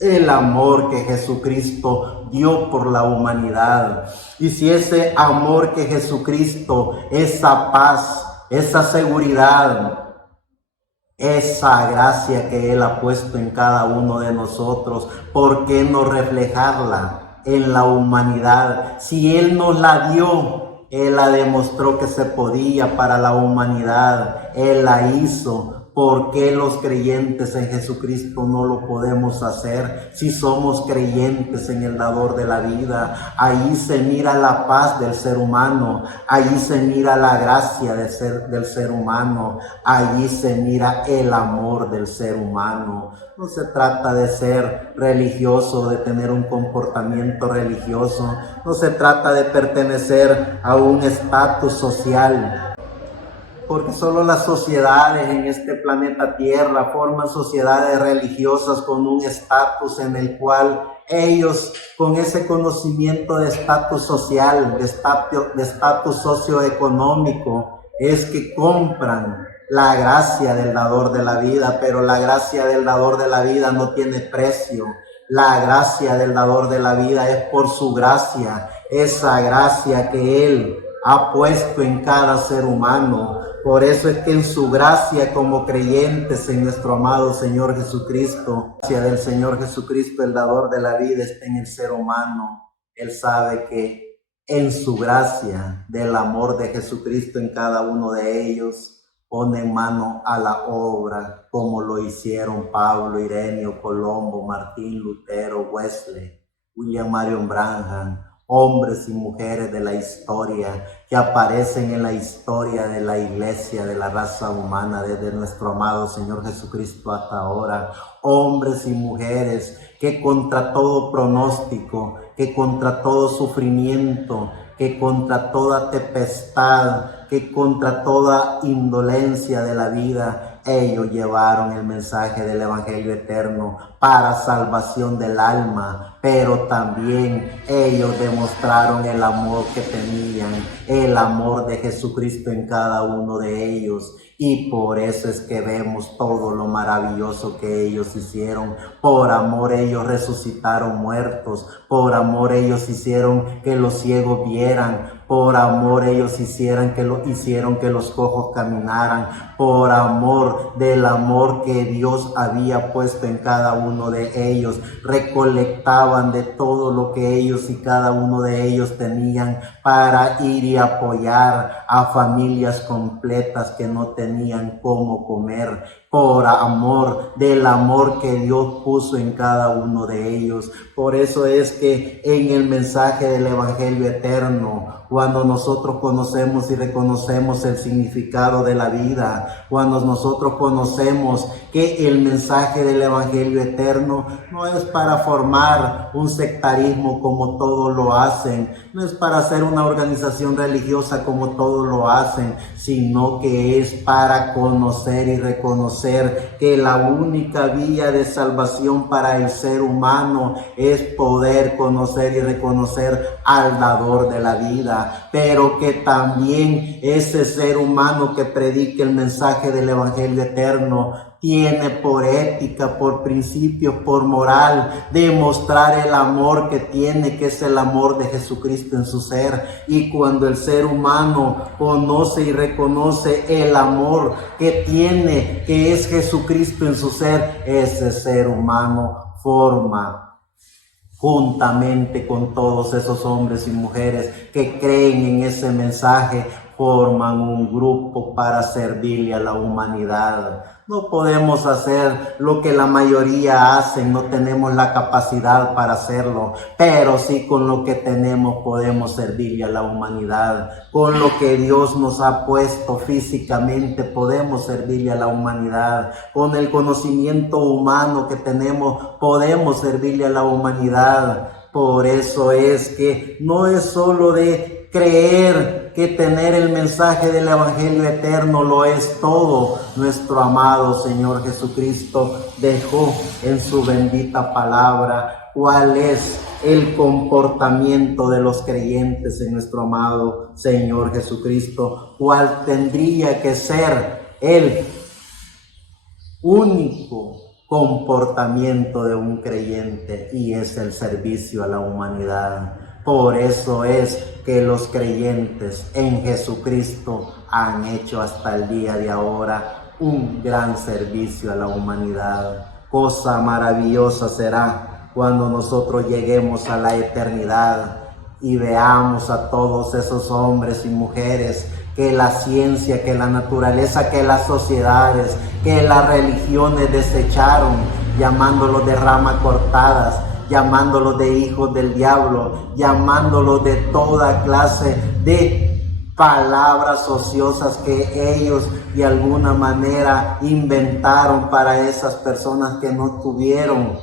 el amor que Jesucristo dio por la humanidad. Y si ese amor que Jesucristo, esa paz, esa seguridad, esa gracia que Él ha puesto en cada uno de nosotros, ¿por qué no reflejarla en la humanidad? Si Él nos la dio, Él la demostró que se podía para la humanidad, Él la hizo. ¿Por qué los creyentes en Jesucristo no lo podemos hacer? Si somos creyentes en el dador de la vida, ahí se mira la paz del ser humano, ahí se mira la gracia del ser humano, ahí se mira el amor del ser humano. No se trata de ser religioso, de tener un comportamiento religioso, no se trata de pertenecer a un estatus social, porque solo las sociedades en este planeta Tierra forman sociedades religiosas con un estatus en el cual ellos con ese conocimiento de estatus social, de estatus socioeconómico, es que compran la gracia del dador de la vida, pero la gracia del dador de la vida no tiene precio. La gracia del dador de la vida es por su gracia, esa gracia que Él ha puesto en cada ser humano. Por eso es que en su gracia como creyentes en nuestro amado Señor Jesucristo, la gracia del Señor Jesucristo, el dador de la vida, está en el ser humano. Él sabe que en su gracia del amor de Jesucristo en cada uno de ellos, pone mano a la obra, como lo hicieron Pablo, Ireneo, Colombo, Martín Lutero, Wesley, William Marion Branham, hombres y mujeres de la historia que aparecen en la historia de la iglesia, de la raza humana, desde nuestro amado Señor Jesucristo hasta ahora. Hombres y mujeres que contra todo pronóstico, que contra todo sufrimiento, que contra toda tempestad, que contra toda indolencia de la vida, ellos llevaron el mensaje del Evangelio eterno para salvación del alma, pero también ellos demostraron el amor que tenían, el amor de Jesucristo en cada uno de ellos. Y por eso es que vemos todo lo maravilloso que ellos hicieron. Por amor ellos resucitaron muertos. Por amor ellos hicieron que los ciegos vieran. Por amor ellos hicieron que los cojos caminaran. Por amor del amor que Dios había puesto en cada uno de ellos. Recolectaban de todo lo que ellos y cada uno de ellos tenían para ir y apoyar a familias completas que no tenían cómo comer. Por amor del amor que Dios puso en cada uno de ellos. Por eso es que en el mensaje del Evangelio eterno, cuando nosotros conocemos y reconocemos el significado de la vida, cuando nosotros conocemos que el mensaje del Evangelio eterno no es para formar un sectarismo como todos lo hacen, no es para hacer una organización religiosa como todos lo hacen, sino que es para conocer y reconocer que la única vía de salvación para el ser humano es poder conocer y reconocer al dador de la vida, pero que también ese ser humano que predique el mensaje del Evangelio eterno tiene por ética, por principios, por moral, demostrar el amor que tiene, que es el amor de Jesucristo en su ser. Y cuando el ser humano conoce y reconoce el amor que tiene, que es Jesucristo en su ser, ese ser humano forma, juntamente con todos esos hombres y mujeres que creen en ese mensaje, forman un grupo para servirle a la humanidad. No podemos hacer lo que la mayoría hacen, no tenemos la capacidad para hacerlo, pero sí con lo que tenemos podemos servirle a la humanidad. Con lo que Dios nos ha puesto físicamente podemos servirle a la humanidad. Con el conocimiento humano que tenemos podemos servirle a la humanidad. Por eso es que no es solo de creer que tener el mensaje del Evangelio eterno lo es todo. Nuestro amado Señor Jesucristo dejó en su bendita palabra cuál es el comportamiento de los creyentes en nuestro amado Señor Jesucristo, cuál tendría que ser el único comportamiento de un creyente, y es el servicio a la humanidad. Por eso es que los creyentes en Jesucristo han hecho hasta el día de ahora un gran servicio a la humanidad. Cosa maravillosa será cuando nosotros lleguemos a la eternidad y veamos a todos esos hombres y mujeres que la ciencia, que la naturaleza, que las sociedades, que las religiones desecharon, llamándolos de ramas cortadas, llamándolos de hijos del diablo, llamándolos de toda clase de palabras ociosas que ellos de alguna manera inventaron para esas personas que no tuvieron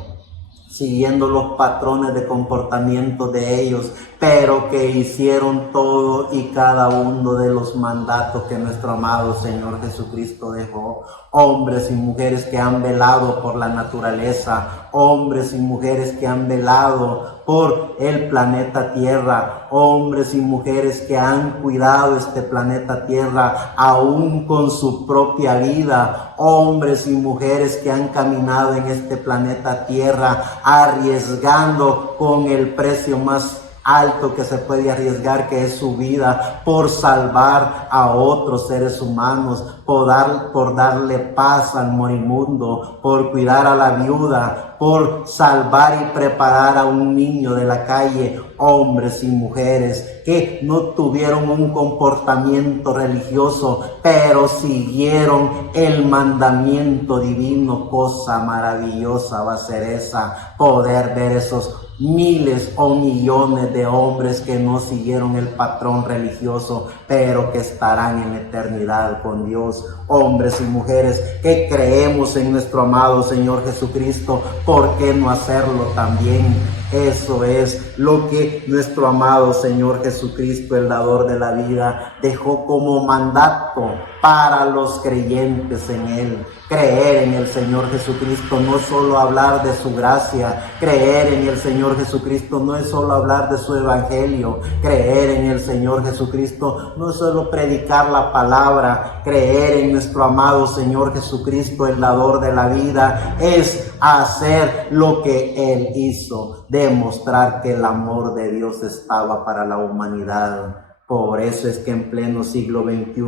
siguiendo los patrones de comportamiento de ellos, pero que hicieron todo y cada uno de los mandatos que nuestro amado Señor Jesucristo dejó. Hombres y mujeres que han velado por la naturaleza, hombres y mujeres que han velado por el planeta Tierra, hombres y mujeres que han cuidado este planeta Tierra aún con su propia vida, hombres y mujeres que han caminado en este planeta Tierra arriesgando con el precio más alto que se puede arriesgar, que es su vida, por salvar a otros seres humanos, por darle paz al moribundo, por cuidar a la viuda, por salvar y preparar a un niño de la calle. Hombres y mujeres que no tuvieron un comportamiento religioso, pero siguieron el mandamiento divino. Cosa maravillosa va a ser esa, poder ver esos miles o millones de hombres que no siguieron el patrón religioso, pero que estarán en la eternidad con Dios. Hombres y mujeres que creemos en nuestro amado Señor Jesucristo, ¿por qué no hacerlo también? Eso es lo que nuestro amado Señor Jesucristo, el dador de la vida, dejó como mandato para los creyentes en Él. Creer en el Señor Jesucristo no es solo hablar de su gracia. Creer en el Señor Jesucristo no es solo hablar de su evangelio. Creer en el Señor Jesucristo no es solo predicar la palabra. Creer en nuestro amado Señor Jesucristo, el dador de la vida, es hacer lo que Él hizo, demostrar que el amor de Dios estaba para la humanidad. Por eso es que en pleno siglo XXI,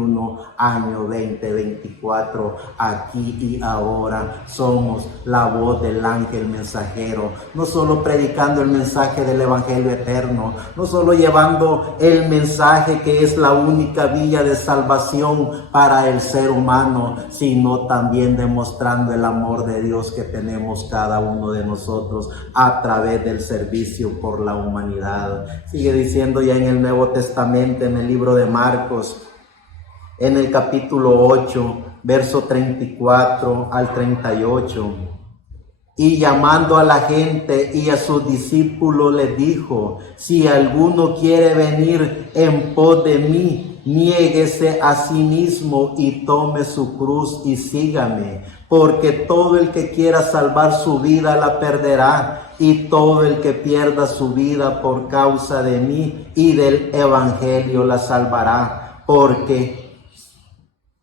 año 2024, aquí y ahora, somos la voz del ángel mensajero, no solo predicando el mensaje del evangelio eterno, no solo llevando el mensaje que es la única vía de salvación para el ser humano, sino también demostrando el amor de Dios que tenemos cada uno de nosotros a través del servicio por la humanidad. Sigue diciendo ya en el Nuevo Testamento, en el libro de Marcos, en el capítulo 8, verso 34 al 38. Y llamando a la gente y a sus discípulos les dijo: si alguno quiere venir en pos de mí, niéguese a sí mismo y tome su cruz y sígame. Porque todo el que quiera salvar su vida la perderá, y todo el que pierda su vida por causa de mí y del evangelio la salvará. Porque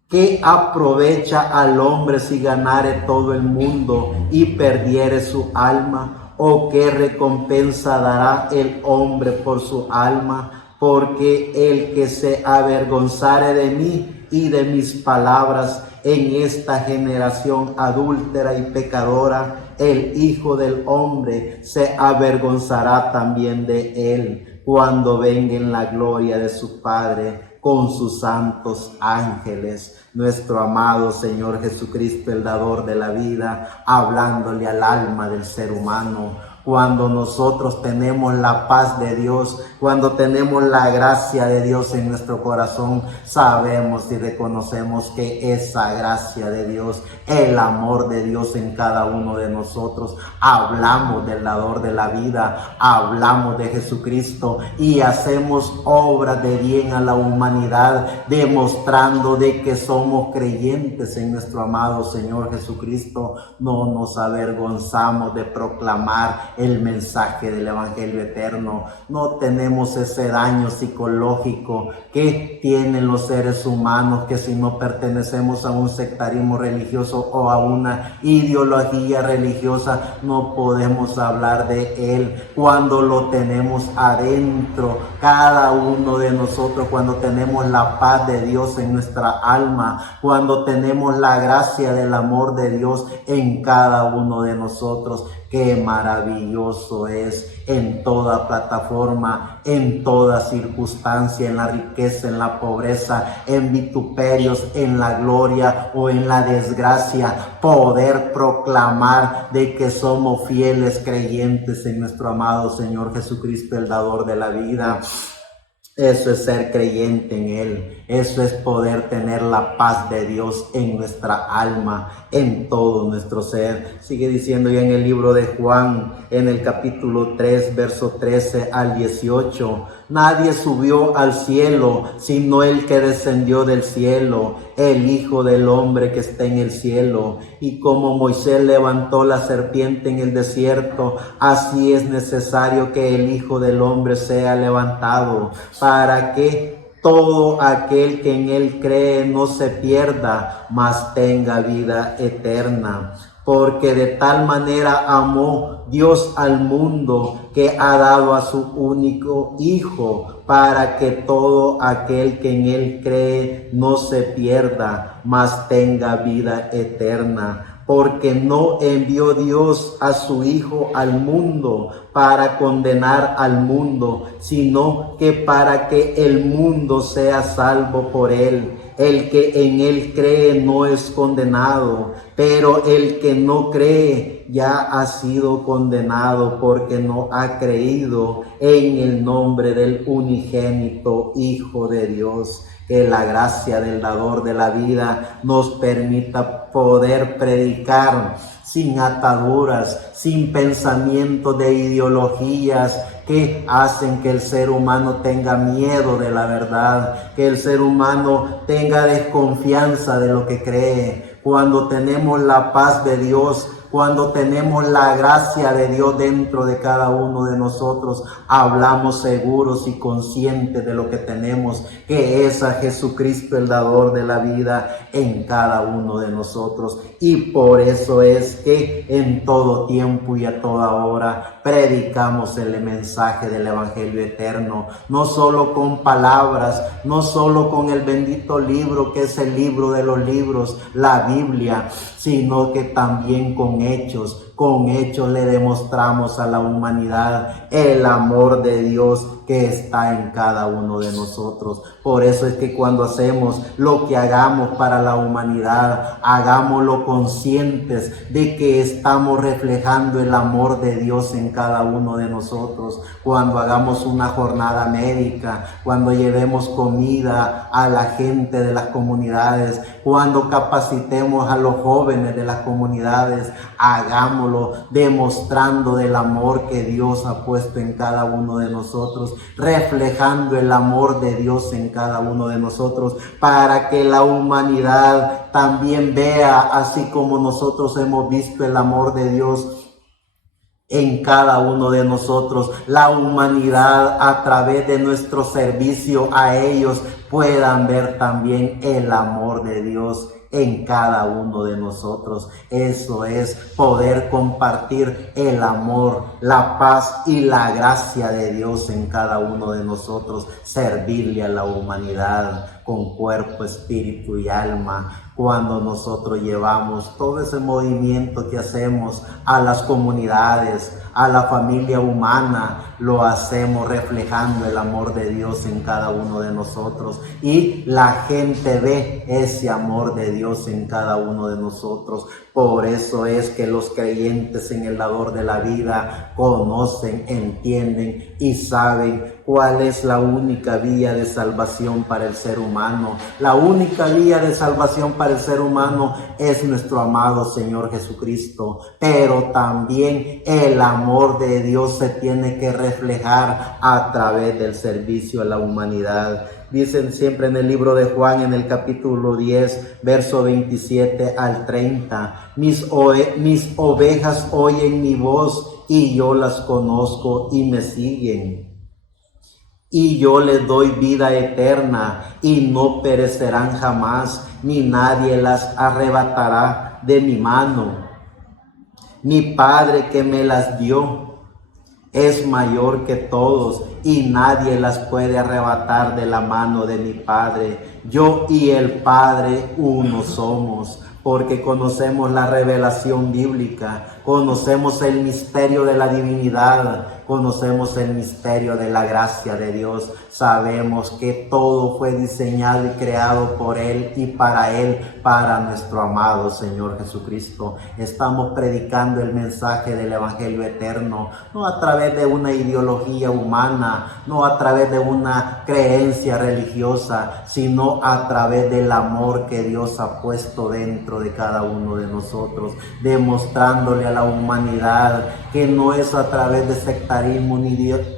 ¿qué aprovecha al hombre si ganare todo el mundo y perdiere su alma? ¿O qué recompensa dará el hombre por su alma? Porque el que se avergonzare de mí y de mis palabras en esta generación adúltera y pecadora, el Hijo del Hombre se avergonzará también de él cuando venga en la gloria de su Padre con sus santos ángeles. Nuestro amado Señor Jesucristo, el dador de la vida, hablándole al alma del ser humano. Cuando nosotros tenemos la paz de Dios, cuando tenemos la gracia de Dios en nuestro corazón, sabemos y reconocemos que esa gracia de Dios, el amor de Dios en cada uno de nosotros, hablamos del dador de la vida, hablamos de Jesucristo y hacemos obras de bien a la humanidad, demostrando de que somos creyentes en nuestro amado Señor Jesucristo. No nos avergonzamos de proclamar el mensaje del evangelio eterno. No tenemos ese daño psicológico que tienen los seres humanos, que si no pertenecemos a un sectarismo religioso o a una ideología religiosa no podemos hablar de él. Cuando lo tenemos adentro, cada uno de nosotros, cuando tenemos la paz de Dios en nuestra alma, cuando tenemos la gracia del amor de Dios en cada uno de nosotros, qué maravilloso es en toda plataforma, en toda circunstancia, en la riqueza, en la pobreza, en vituperios, en la gloria o en la desgracia, poder proclamar de que somos fieles creyentes en nuestro amado Señor Jesucristo, el dador de la vida. Eso es ser creyente en Él. Eso es poder tener la paz de Dios en nuestra alma, en todo nuestro ser. Sigue diciendo ya en el libro de Juan, en el capítulo 3, verso 13 al 18. Nadie subió al cielo, sino el que descendió del cielo, el Hijo del Hombre que está en el cielo. Y como Moisés levantó la serpiente en el desierto, así es necesario que el Hijo del Hombre sea levantado, para que todo aquel que en Él cree no se pierda, mas tenga vida eterna. Porque de tal manera amó Dios al mundo, que ha dado a su único Hijo, para que todo aquel que en Él cree no se pierda, mas tenga vida eterna. Porque no envió Dios a su Hijo al mundo para condenar al mundo, sino que para que el mundo sea salvo por Él. El que en Él cree no es condenado, pero el que no cree ya ha sido condenado, porque no ha creído en el nombre del unigénito Hijo de Dios. Que la gracia del dador de la vida nos permita poder predicar sin ataduras, sin pensamientos de ideologías que hacen que el ser humano tenga miedo de la verdad, que el ser humano tenga desconfianza de lo que cree. Cuando tenemos la paz de Dios, cuando tenemos la gracia de Dios dentro de cada uno de nosotros, hablamos seguros y conscientes de lo que tenemos, que es a Jesucristo el dador de la vida en cada uno de nosotros. Y por eso es que en todo tiempo y a toda hora predicamos el mensaje del Evangelio eterno, no solo con palabras, no solo con el bendito libro que es el libro de los libros, la Biblia, sino que también con hechos. Con hechos le demostramos a la humanidad el amor de Dios que está en cada uno de nosotros. Por eso es que cuando hacemos lo que hagamos para la humanidad, hagámoslo conscientes de que estamos reflejando el amor de Dios en cada uno de nosotros. Cuando hagamos una jornada médica, cuando llevemos comida a la gente de las comunidades, cuando capacitemos a los jóvenes de las comunidades, hagámoslo demostrando del amor que Dios ha puesto en cada uno de nosotros, reflejando el amor de Dios en cada uno de nosotros, para que la humanidad también vea, así como nosotros hemos visto el amor de Dios en cada uno de nosotros. La humanidad, a través de nuestro servicio a ellos, puedan ver también el amor de Dios en cada uno de nosotros. Eso es poder compartir el amor, la paz y la gracia de Dios en cada uno de nosotros, servirle a la humanidad con cuerpo, espíritu y alma. Cuando nosotros llevamos todo ese movimiento que hacemos a las comunidades, a la familia humana, lo hacemos reflejando el amor de Dios en cada uno de nosotros, y la gente ve ese amor de Dios en cada uno de nosotros. Por eso es que los creyentes en el dador de la vida conocen, entienden y saben cuál es la única vía de salvación para el ser humano. La única vía de salvación para el ser humano es nuestro amado Señor Jesucristo, pero también el amor de Dios se tiene que reflejar a través del servicio a la humanidad. Dicen siempre en el libro de Juan, en el capítulo 10, verso 27 al 30, mis ovejas oyen mi voz y yo las conozco y me siguen. Y yo les doy vida eterna y no perecerán jamás, ni nadie las arrebatará de mi mano. Mi Padre que me las dio es mayor que todos y nadie las puede arrebatar de la mano de mi Padre. Yo y el Padre uno somos, porque conocemos la revelación bíblica, conocemos el misterio de la divinidad, conocemos el misterio de la gracia de Dios, sabemos que todo fue diseñado y creado por Él y para Él, para nuestro amado Señor Jesucristo. Estamos predicando el mensaje del Evangelio eterno, no a través de una ideología humana, no a través de una creencia religiosa, sino a través del amor que Dios ha puesto dentro de cada uno de nosotros, demostrándole a la humanidad que no es a través de sectarismo ni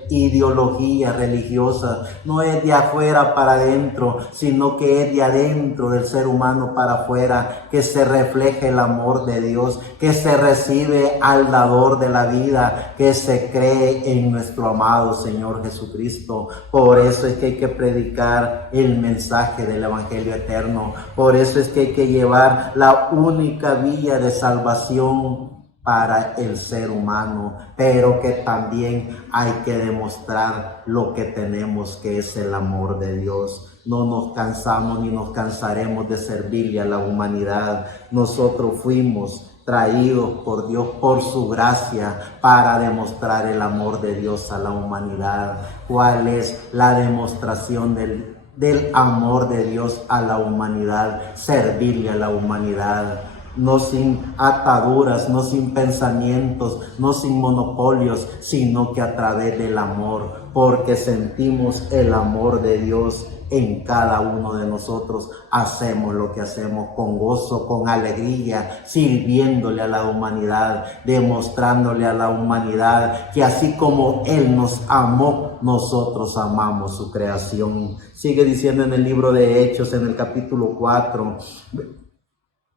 ideología religiosa, no es de afuera para adentro, sino que es de adentro del ser humano para afuera, que se refleja el amor de Dios, que se recibe al dador de la vida, que se cree en nuestro amado Señor Jesucristo. Por eso es que hay que predicar el mensaje del Evangelio eterno, por eso es que hay que llevar la única vía de salvación para el ser humano, pero que también hay que demostrar lo que tenemos, que es el amor de Dios. No nos cansamos ni nos cansaremos de servirle a la humanidad. Nosotros fuimos traídos por Dios, por su gracia, para demostrar el amor de Dios a la humanidad. ¿Cuál es la demostración del amor de Dios a la humanidad? Servirle a la humanidad. No sin ataduras, no sin pensamientos, no sin monopolios, sino que a través del amor, porque sentimos el amor de Dios en cada uno de nosotros. Hacemos lo que hacemos con gozo, con alegría, sirviéndole a la humanidad, demostrándole a la humanidad que así como Él nos amó, nosotros amamos su creación. Sigue diciendo en el libro de Hechos, en el capítulo 4,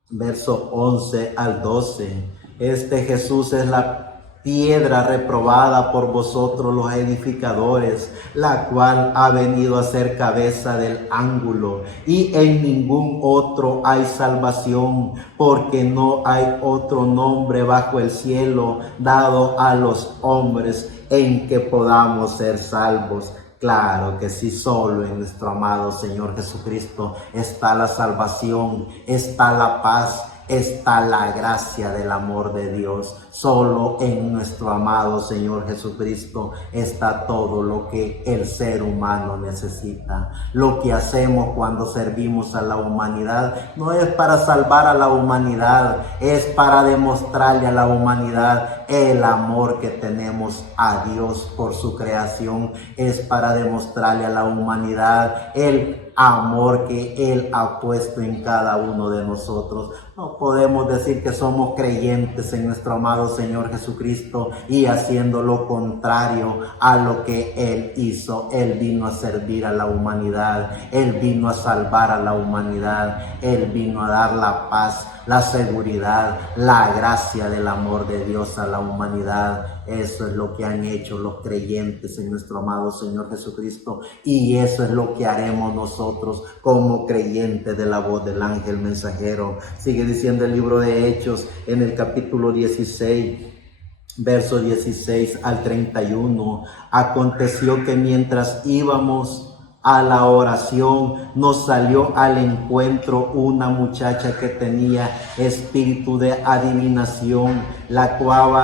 verso 11 al 12. Este Jesús es la piedra reprobada por vosotros los edificadores, la cual ha venido a ser cabeza del ángulo, y en ningún otro hay salvación, porque no hay otro nombre bajo el cielo dado a los hombres en que podamos ser salvos. Claro que sí, solo en nuestro amado Señor Jesucristo está la salvación, está la paz, está la gracia del amor de Dios. Solo en nuestro amado Señor Jesucristo está todo lo que el ser humano necesita. Lo que hacemos cuando servimos a la humanidad no es para salvar a la humanidad, es para demostrarle a la humanidad el amor que tenemos a Dios por su creación, es para demostrarle a la humanidad el amor que Él ha puesto en cada uno de nosotros. No podemos decir que somos creyentes en nuestro amado Señor Jesucristo y haciendo lo contrario a lo que Él hizo. Él vino a servir a la humanidad, Él vino a salvar a la humanidad, Él vino a dar la paz, la seguridad, la gracia del amor de Dios a la humanidad. Eso es lo que han hecho los creyentes en nuestro amado Señor Jesucristo, y eso es lo que haremos nosotros como creyentes de la voz del ángel mensajero. Sigue diciendo el libro de Hechos en el capítulo 16, verso 16 al 31. Aconteció que mientras íbamos a la oración, nos salió al encuentro una muchacha que tenía espíritu de adivinación, la cual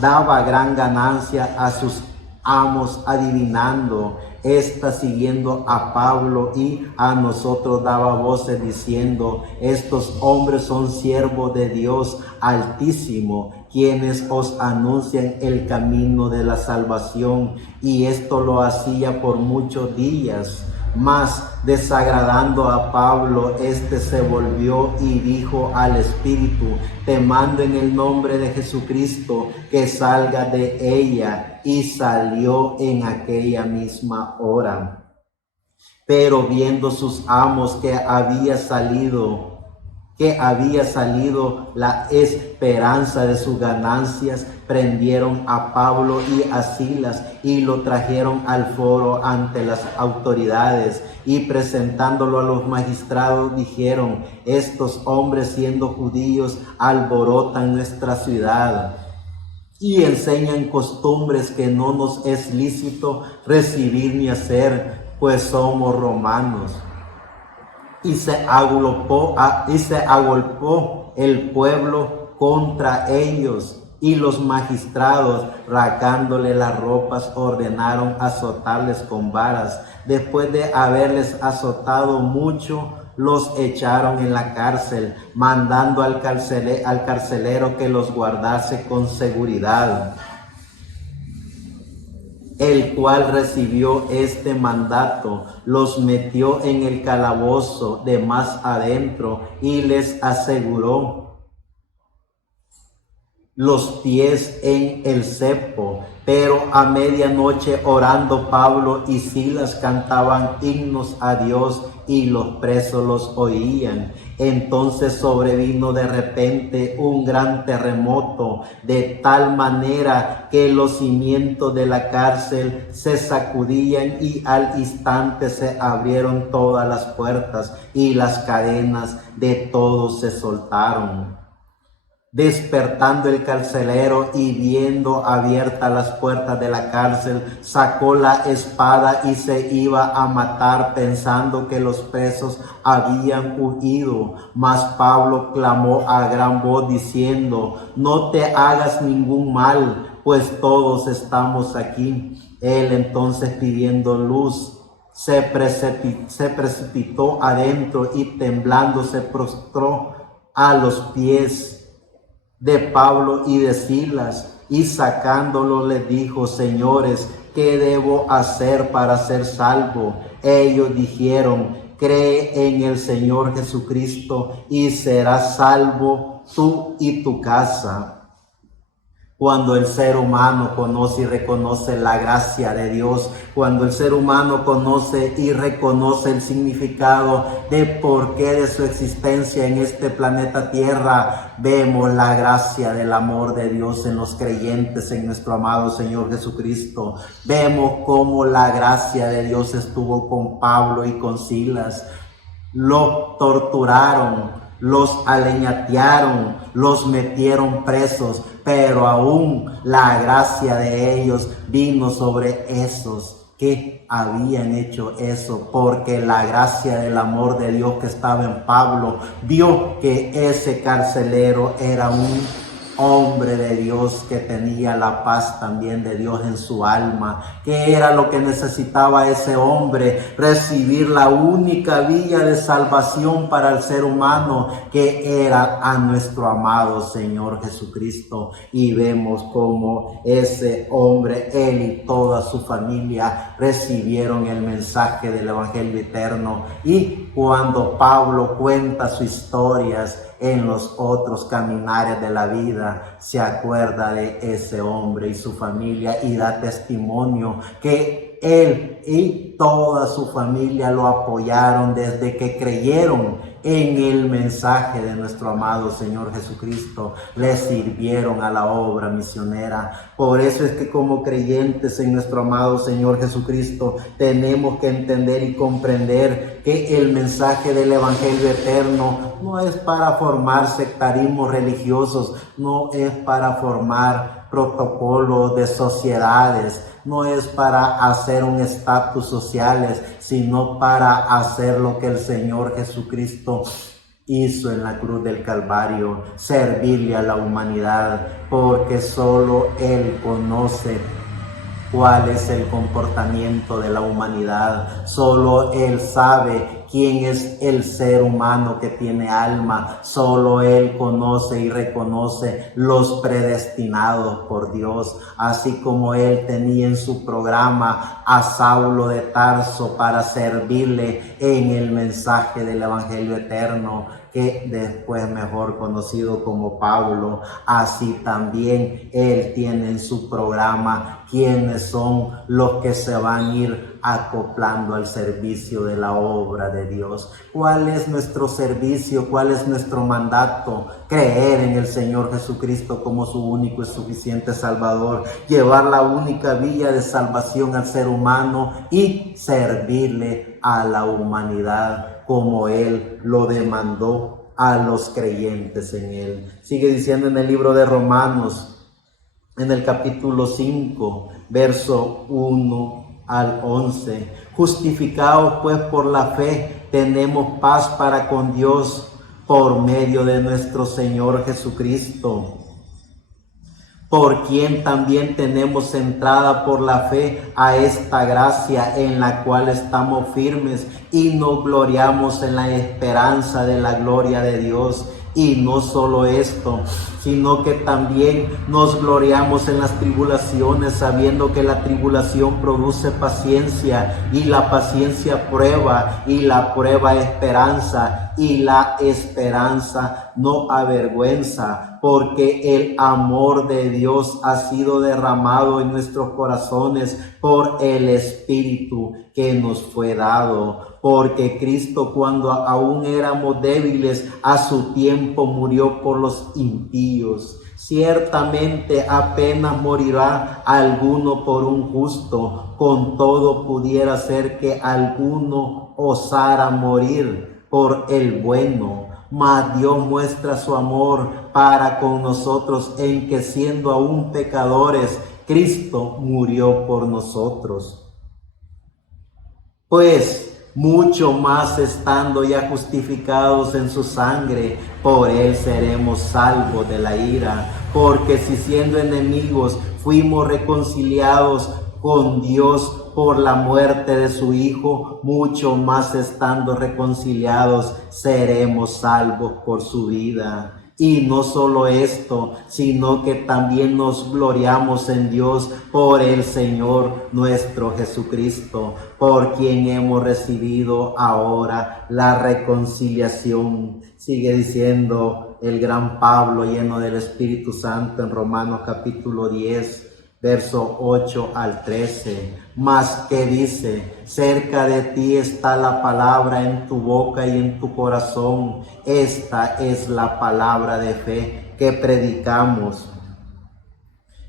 daba gran ganancia a sus amos adivinando. Esta, siguiendo a Pablo y a nosotros, daba voces diciendo: estos hombres son siervos de Dios Altísimo, quienes os anuncian el camino de la salvación. Y esto lo hacía por muchos días. Mas desagradando a Pablo, este se volvió y dijo al espíritu: te mando en el nombre de Jesucristo que salga de ella. Y salió en aquella misma hora. Pero viendo sus amos que había salido la esperanza de sus ganancias, prendieron a Pablo y a Silas y lo trajeron al foro ante las autoridades, y presentándolo a los magistrados dijeron: estos hombres, siendo judíos, alborotan nuestra ciudad y enseñan costumbres que no nos es lícito recibir ni hacer, pues somos romanos. Y se agolpó el pueblo contra ellos, Y los magistrados, rasgándole las ropas, ordenaron azotarles con varas. Después de haberles azotado mucho, los echaron en la cárcel, mandando al carcelero que los guardase con seguridad, el cual recibió este mandato, los metió en el calabozo de más adentro y les aseguró los pies en el cepo. Pero a medianoche, orando, Pablo y Silas cantaban himnos a Dios y los presos los oían. Entonces sobrevino de repente un gran terremoto, de tal manera que los cimientos de la cárcel se sacudían y al instante se abrieron todas las puertas y las cadenas de todos se soltaron. Despertando el carcelero y viendo abiertas las puertas de la cárcel, sacó la espada y se iba a matar, pensando que los presos habían huido. Mas Pablo clamó a gran voz diciendo: no te hagas ningún mal, pues todos estamos aquí. Él entonces, pidiendo luz, se precipitó adentro y temblando se prostró a los pies de Pablo y de Silas, y sacándolo les dijo: señores, ¿qué debo hacer para ser salvo? Ellos dijeron: cree en el Señor Jesucristo y serás salvo tú y tu casa. Cuando el ser humano conoce y reconoce la gracia de Dios, cuando el ser humano conoce y reconoce el significado de por qué de su existencia en este planeta Tierra, vemos la gracia del amor de Dios en los creyentes, en nuestro amado Señor Jesucristo. Vemos cómo la gracia de Dios estuvo con Pablo y con Silas. Los torturaron, los aleñatearon, los metieron presos, pero aún la gracia de ellos vino sobre esos que habían hecho eso, porque la gracia del amor de Dios que estaba en Pablo vio que ese carcelero era un hombre de Dios que tenía la paz también de Dios en su alma. ¿Qué era lo que necesitaba ese hombre? Recibir la única vía de salvación para el ser humano, que era a nuestro amado Señor Jesucristo. Y vemos cómo ese hombre, él y toda su familia recibieron el mensaje del Evangelio eterno. Y cuando Pablo cuenta sus historias en los otros caminares de la vida, se acuerda de ese hombre y su familia y da testimonio que él y toda su familia lo apoyaron desde que creyeron en el mensaje de nuestro amado Señor Jesucristo. Le sirvieron a la obra misionera. Por eso es que como creyentes en nuestro amado Señor Jesucristo tenemos que entender y comprender que el mensaje del Evangelio eterno no es para formar sectarismos religiosos, no es para formar protocolos de sociedades, no es para hacer un estatus sociales, sino para hacer lo que el Señor Jesucristo hizo en la cruz del Calvario, servirle a la humanidad, porque solo Él conoce cuál es el comportamiento de la humanidad. Solo Él sabe quién es el ser humano que tiene alma. Solo Él conoce y reconoce los predestinados por Dios. Así como Él tenía en su programa a Saulo de Tarso para servirle en el mensaje del Evangelio eterno, que después mejor conocido como Pablo, así también Él tiene en su programa quiénes son los que se van a ir acoplando al servicio de la obra de Dios. ¿Cuál es nuestro servicio? ¿Cuál es nuestro mandato? Creer en el Señor Jesucristo como su único y suficiente Salvador, llevar la única vía de salvación al ser humano y servirle a la humanidad como Él lo demandó a los creyentes en Él. Sigue diciendo en el libro de Romanos, en el capítulo 5, verso 1 al 11. Justificados pues por la fe, tenemos paz para con Dios por medio de nuestro Señor Jesucristo, por quien también tenemos entrada por la fe a esta gracia en la cual estamos firmes y nos gloriamos en la esperanza de la gloria de Dios. Y no solo esto, sino que también nos gloriamos en las tribulaciones, sabiendo que la tribulación produce paciencia, y la paciencia prueba, y la prueba esperanza, y la esperanza no avergüenza, porque el amor de Dios ha sido derramado en nuestros corazones por el Espíritu que nos fue dado. Porque Cristo, cuando aún éramos débiles, a su tiempo murió por los impíos. Ciertamente apenas morirá alguno por un justo, con todo pudiera ser que alguno osara morir por el bueno. Mas Dios muestra su amor para con nosotros en que, siendo aún pecadores, Cristo murió por nosotros. Pues mucho más estando ya justificados en su sangre, por él seremos salvos de la ira. Porque si siendo enemigos fuimos reconciliados con Dios por la muerte de su Hijo, mucho más estando reconciliados seremos salvos por su vida. Y no solo esto, sino que también nos gloriamos en Dios por el Señor nuestro Jesucristo, por quien hemos recibido ahora la reconciliación. Sigue diciendo el gran Pablo, lleno del Espíritu Santo, en Romanos capítulo 10, verso 8 al 13. Mas que dice: cerca de ti está la palabra, en tu boca y en tu corazón. Esta es la palabra de fe que predicamos,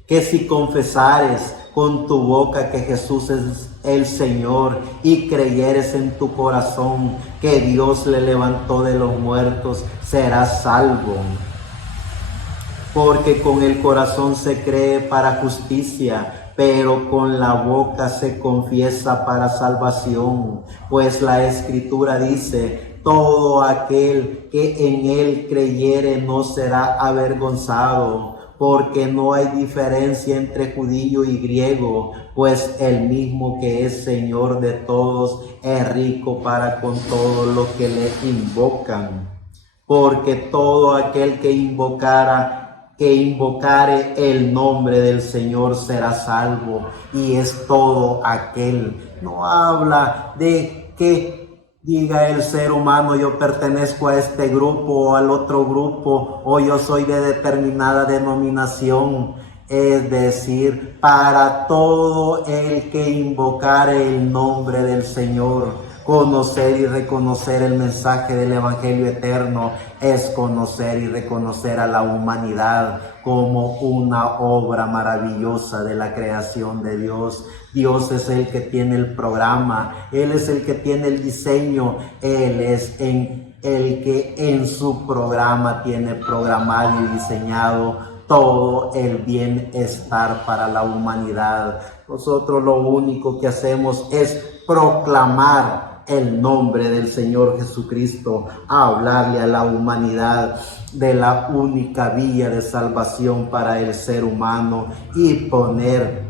que si confesares con tu boca que Jesús es el Señor y creyeres en tu corazón que Dios le levantó de los muertos, serás salvo. Porque con el corazón se cree para justicia, pero con la boca se confiesa para salvación. Pues la Escritura dice: todo aquel que en él creyere no será avergonzado, porque no hay diferencia entre judío y griego, pues el mismo que es Señor de todos es rico para con todos los que le invocan. Porque todo aquel que invocare el nombre del Señor será salvo. Y es todo aquel. No habla de que diga el ser humano: yo pertenezco a este grupo o al otro grupo, o yo soy de determinada denominación. Es decir, para todo el que invocare el nombre del Señor. Conocer y reconocer el mensaje del Evangelio eterno es conocer y reconocer a la humanidad como una obra maravillosa de la creación de Dios. Dios es el que tiene el programa, Él es el que tiene el diseño, Él es el que en su programa tiene programado y diseñado todo el bienestar para la humanidad. Nosotros lo único que hacemos es proclamar el nombre del Señor Jesucristo, hablarle a la humanidad de la única vía de salvación para el ser humano y poner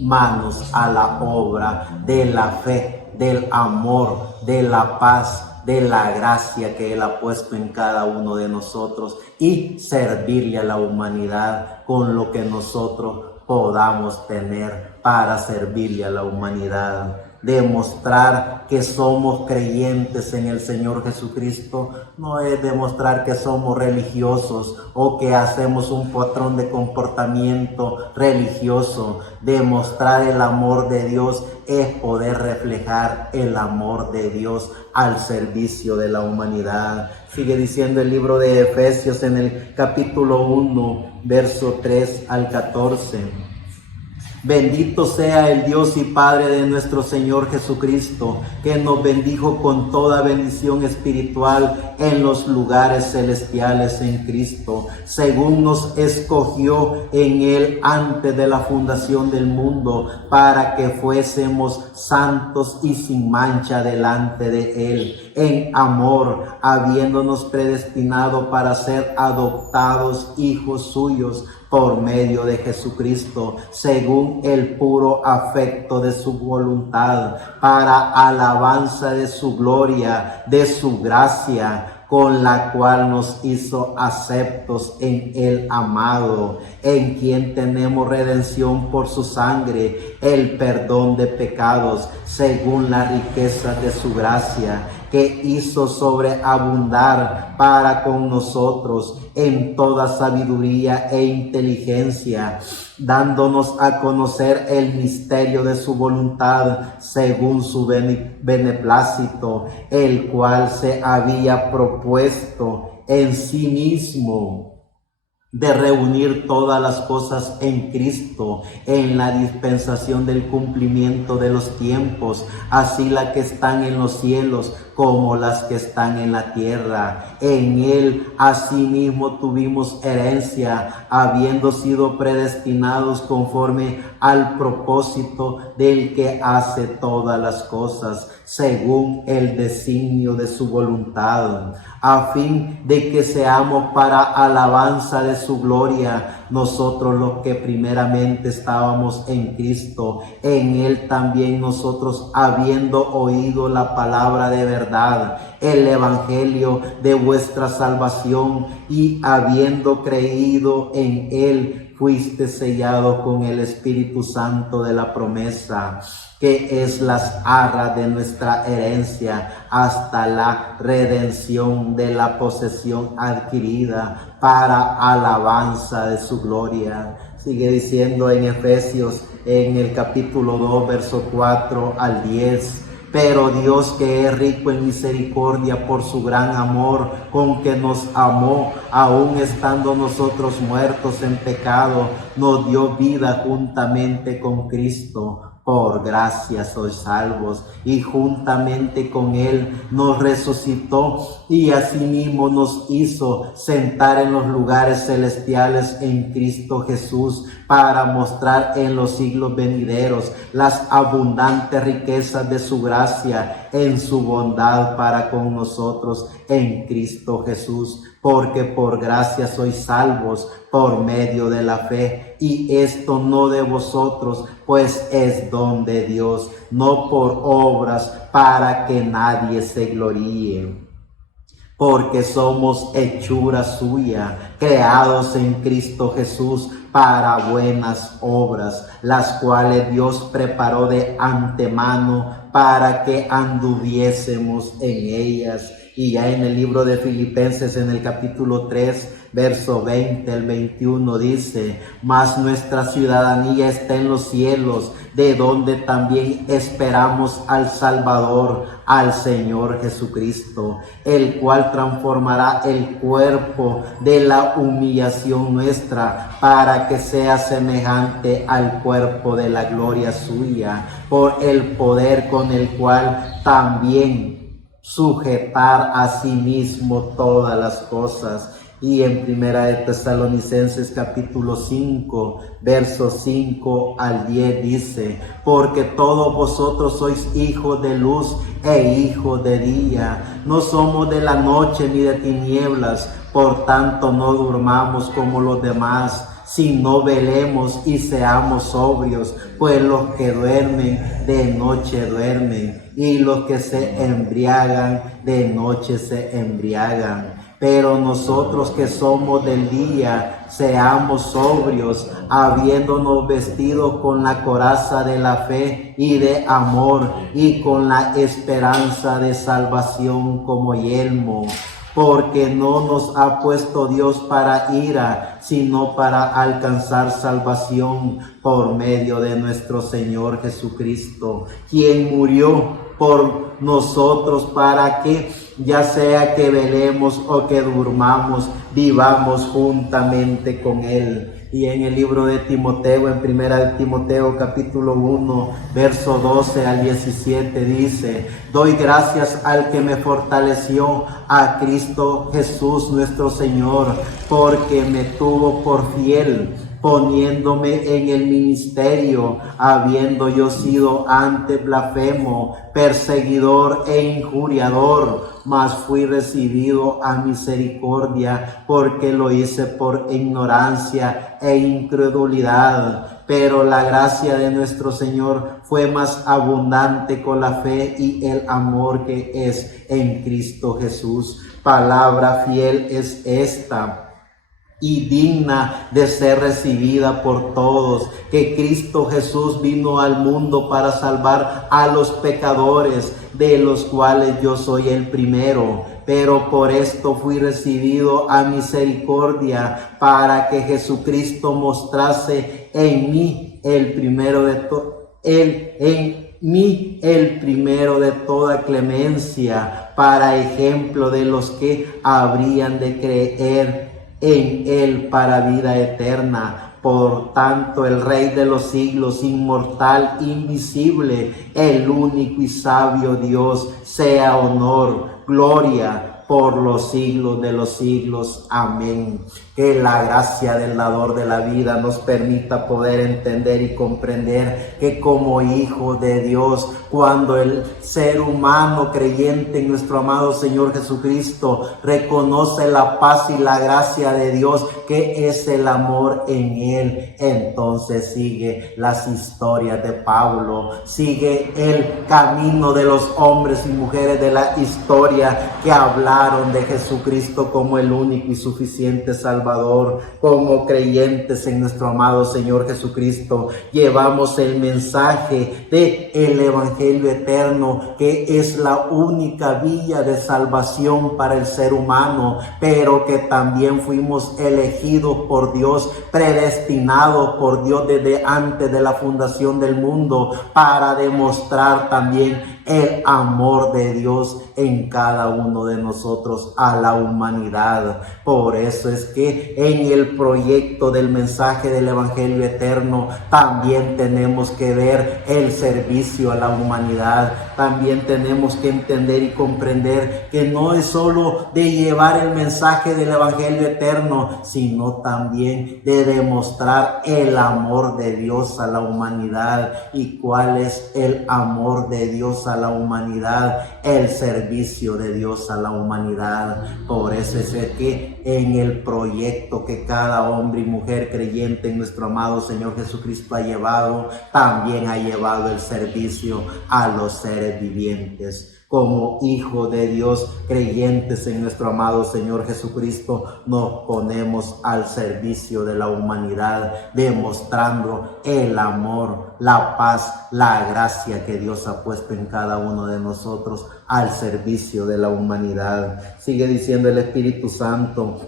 manos a la obra de la fe, del amor, de la paz, de la gracia que Él ha puesto en cada uno de nosotros, y servirle a la humanidad con lo que nosotros podamos tener para servirle a la humanidad. Demostrar que somos creyentes en el Señor Jesucristo no es demostrar que somos religiosos o que hacemos un patrón de comportamiento religioso. Demostrar el amor de Dios es poder reflejar el amor de Dios al servicio de la humanidad. Sigue diciendo el libro de Efesios en el capítulo 1, verso 3 al 14. Bendito sea el Dios y Padre de nuestro Señor Jesucristo, que nos bendijo con toda bendición espiritual en los lugares celestiales en Cristo, según nos escogió en Él antes de la fundación del mundo, para que fuésemos santos y sin mancha delante de Él, en amor, habiéndonos predestinado para ser adoptados hijos suyos, por medio de Jesucristo, según el puro afecto de su voluntad, para alabanza de su gloria, de su gracia, con la cual nos hizo aceptos en el amado, en quien tenemos redención por su sangre, el perdón de pecados, según la riqueza de su gracia, que hizo sobreabundar para con nosotros en toda sabiduría e inteligencia, dándonos a conocer el misterio de su voluntad, según su beneplácito, el cual se había propuesto en sí mismo de reunir todas las cosas en Cristo, en la dispensación del cumplimiento de los tiempos, así las que están en los cielos como las que están en la tierra. En Él asimismo tuvimos herencia, habiendo sido predestinados conforme al propósito del que hace todas las cosas, según el designio de su voluntad, a fin de que seamos para alabanza de su gloria, nosotros los que primeramente estábamos en Cristo, en Él también nosotros, habiendo oído la palabra de verdad, el evangelio de vuestra salvación, y habiendo creído en Él, fuiste sellado con el Espíritu Santo de la promesa, que es las arras de nuestra herencia, hasta la redención de la posesión adquirida para alabanza de su gloria. Sigue diciendo en Efesios, en el capítulo 2, verso 4 al 10. Pero Dios, que es rico en misericordia por su gran amor con que nos amó, aun estando nosotros muertos en pecado, nos dio vida juntamente con Cristo. Por gracia sois salvos, y juntamente con Él nos resucitó y asimismo nos hizo sentar en los lugares celestiales en Cristo Jesús, para mostrar en los siglos venideros las abundantes riquezas de su gracia en su bondad para con nosotros en Cristo Jesús. Porque por gracia sois salvos por medio de la fe, y esto no de vosotros, pues es don de Dios, no por obras, para que nadie se gloríe. Porque somos hechura suya, creados en Cristo Jesús para buenas obras, las cuales Dios preparó de antemano para que anduviésemos en ellas. Y ya en el libro de Filipenses, en el capítulo 3, verso 20 al 21, dice: mas nuestra ciudadanía está en los cielos, de donde también esperamos al Salvador, al Señor Jesucristo, el cual transformará el cuerpo de la humillación nuestra, para que sea semejante al cuerpo de la gloria suya, por el poder con el cual también sujetar a sí mismo todas las cosas. Y en Primera de Tesalonicenses capítulo 5, versos 5 al 10 dice: porque todos vosotros sois hijos de luz e hijos de día, no somos de la noche ni de tinieblas, por tanto no durmamos como los demás, sino velemos y seamos sobrios, pues los que duermen de noche duermen, y los que se embriagan de noche se embriagan. Pero nosotros que somos del día, seamos sobrios, habiéndonos vestido con la coraza de la fe y de amor, y con la esperanza de salvación como yelmo. Porque no nos ha puesto Dios para ira, sino para alcanzar salvación por medio de nuestro Señor Jesucristo, quien murió por nosotros, para que, ya sea que velemos o que durmamos, vivamos juntamente con Él. Y en el libro de Timoteo, en Primera de Timoteo capítulo 1, verso 12 al 17 dice: doy gracias al que me fortaleció, a Cristo Jesús nuestro Señor, porque me tuvo por fiel, poniéndome en el ministerio, habiendo yo sido antes blasfemo, perseguidor e injuriador, mas fui recibido a misericordia, porque lo hice por ignorancia e incredulidad. Pero la gracia de nuestro Señor fue más abundante con la fe y el amor que es en Cristo Jesús. Palabra fiel es esta y digna de ser recibida por todos, que Cristo Jesús vino al mundo para salvar a los pecadores, de los cuales yo soy el primero. Pero por esto fui recibido a misericordia, para que Jesucristo mostrase en mí el primero de toda clemencia, para ejemplo de los que habrían de creer en Él para vida eterna. Por tanto, el Rey de los siglos, inmortal, invisible, el único y sabio Dios, sea honor, gloria, por los siglos de los siglos. Amén. Que la gracia del dador de la vida nos permita poder entender y comprender que como hijo de Dios, cuando el ser humano creyente en nuestro amado Señor Jesucristo reconoce la paz y la gracia de Dios, que es el amor en Él, entonces sigue las historias de Pablo, sigue el camino de los hombres y mujeres de la historia que hablaron de Jesucristo como el único y suficiente Salvador. Como creyentes en nuestro amado Señor Jesucristo, llevamos el mensaje del Evangelio eterno, que es la única vía de salvación para el ser humano, pero que también fuimos elegidos por Dios, predestinados por Dios desde antes de la fundación del mundo, para demostrar también el amor de Dios en cada uno de nosotros a la humanidad. Por eso es que en el proyecto del mensaje del Evangelio eterno también tenemos que ver el servicio a la humanidad. También tenemos que entender y comprender que no es solo de llevar el mensaje del Evangelio eterno, sino también de demostrar el amor de Dios a la humanidad. ¿Y cuál es el amor de Dios a la humanidad? El servicio de Dios a la humanidad. Por eso es que en el proyecto que cada hombre y mujer creyente en nuestro amado Señor Jesucristo ha llevado, también ha llevado el servicio a los seres vivientes. Como hijo de Dios, creyentes en nuestro amado Señor Jesucristo, nos ponemos al servicio de la humanidad, demostrando el amor, la paz, la gracia que Dios ha puesto en cada uno de nosotros al servicio de la humanidad. Sigue diciendo el Espíritu Santo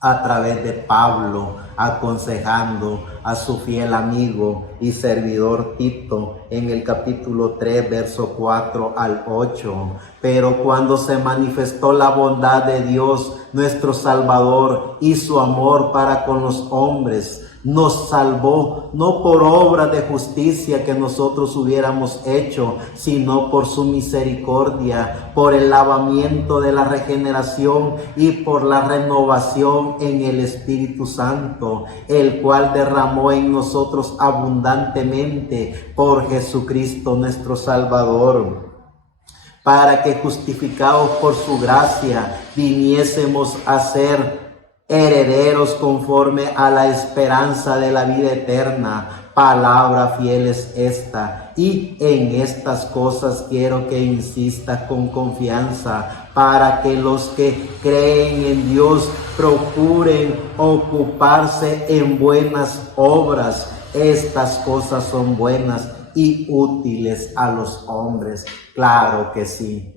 a través de Pablo, aconsejando a su fiel amigo y servidor Tito en el capítulo 3, verso 4 al 8. Pero cuando se manifestó la bondad de Dios, nuestro Salvador, y su amor para con los hombres, nos salvó, no por obra de justicia que nosotros hubiéramos hecho, sino por su misericordia, por el lavamiento de la regeneración y por la renovación en el Espíritu Santo, el cual derramó en nosotros abundantemente por Jesucristo nuestro Salvador, para que justificados por su gracia viniésemos a ser herederos conforme a la esperanza de la vida eterna. Palabra fiel es esta, y en estas cosas quiero que insistas con confianza, para que los que creen en Dios procuren ocuparse en buenas obras. Estas cosas son buenas y útiles a los hombres. Claro que sí.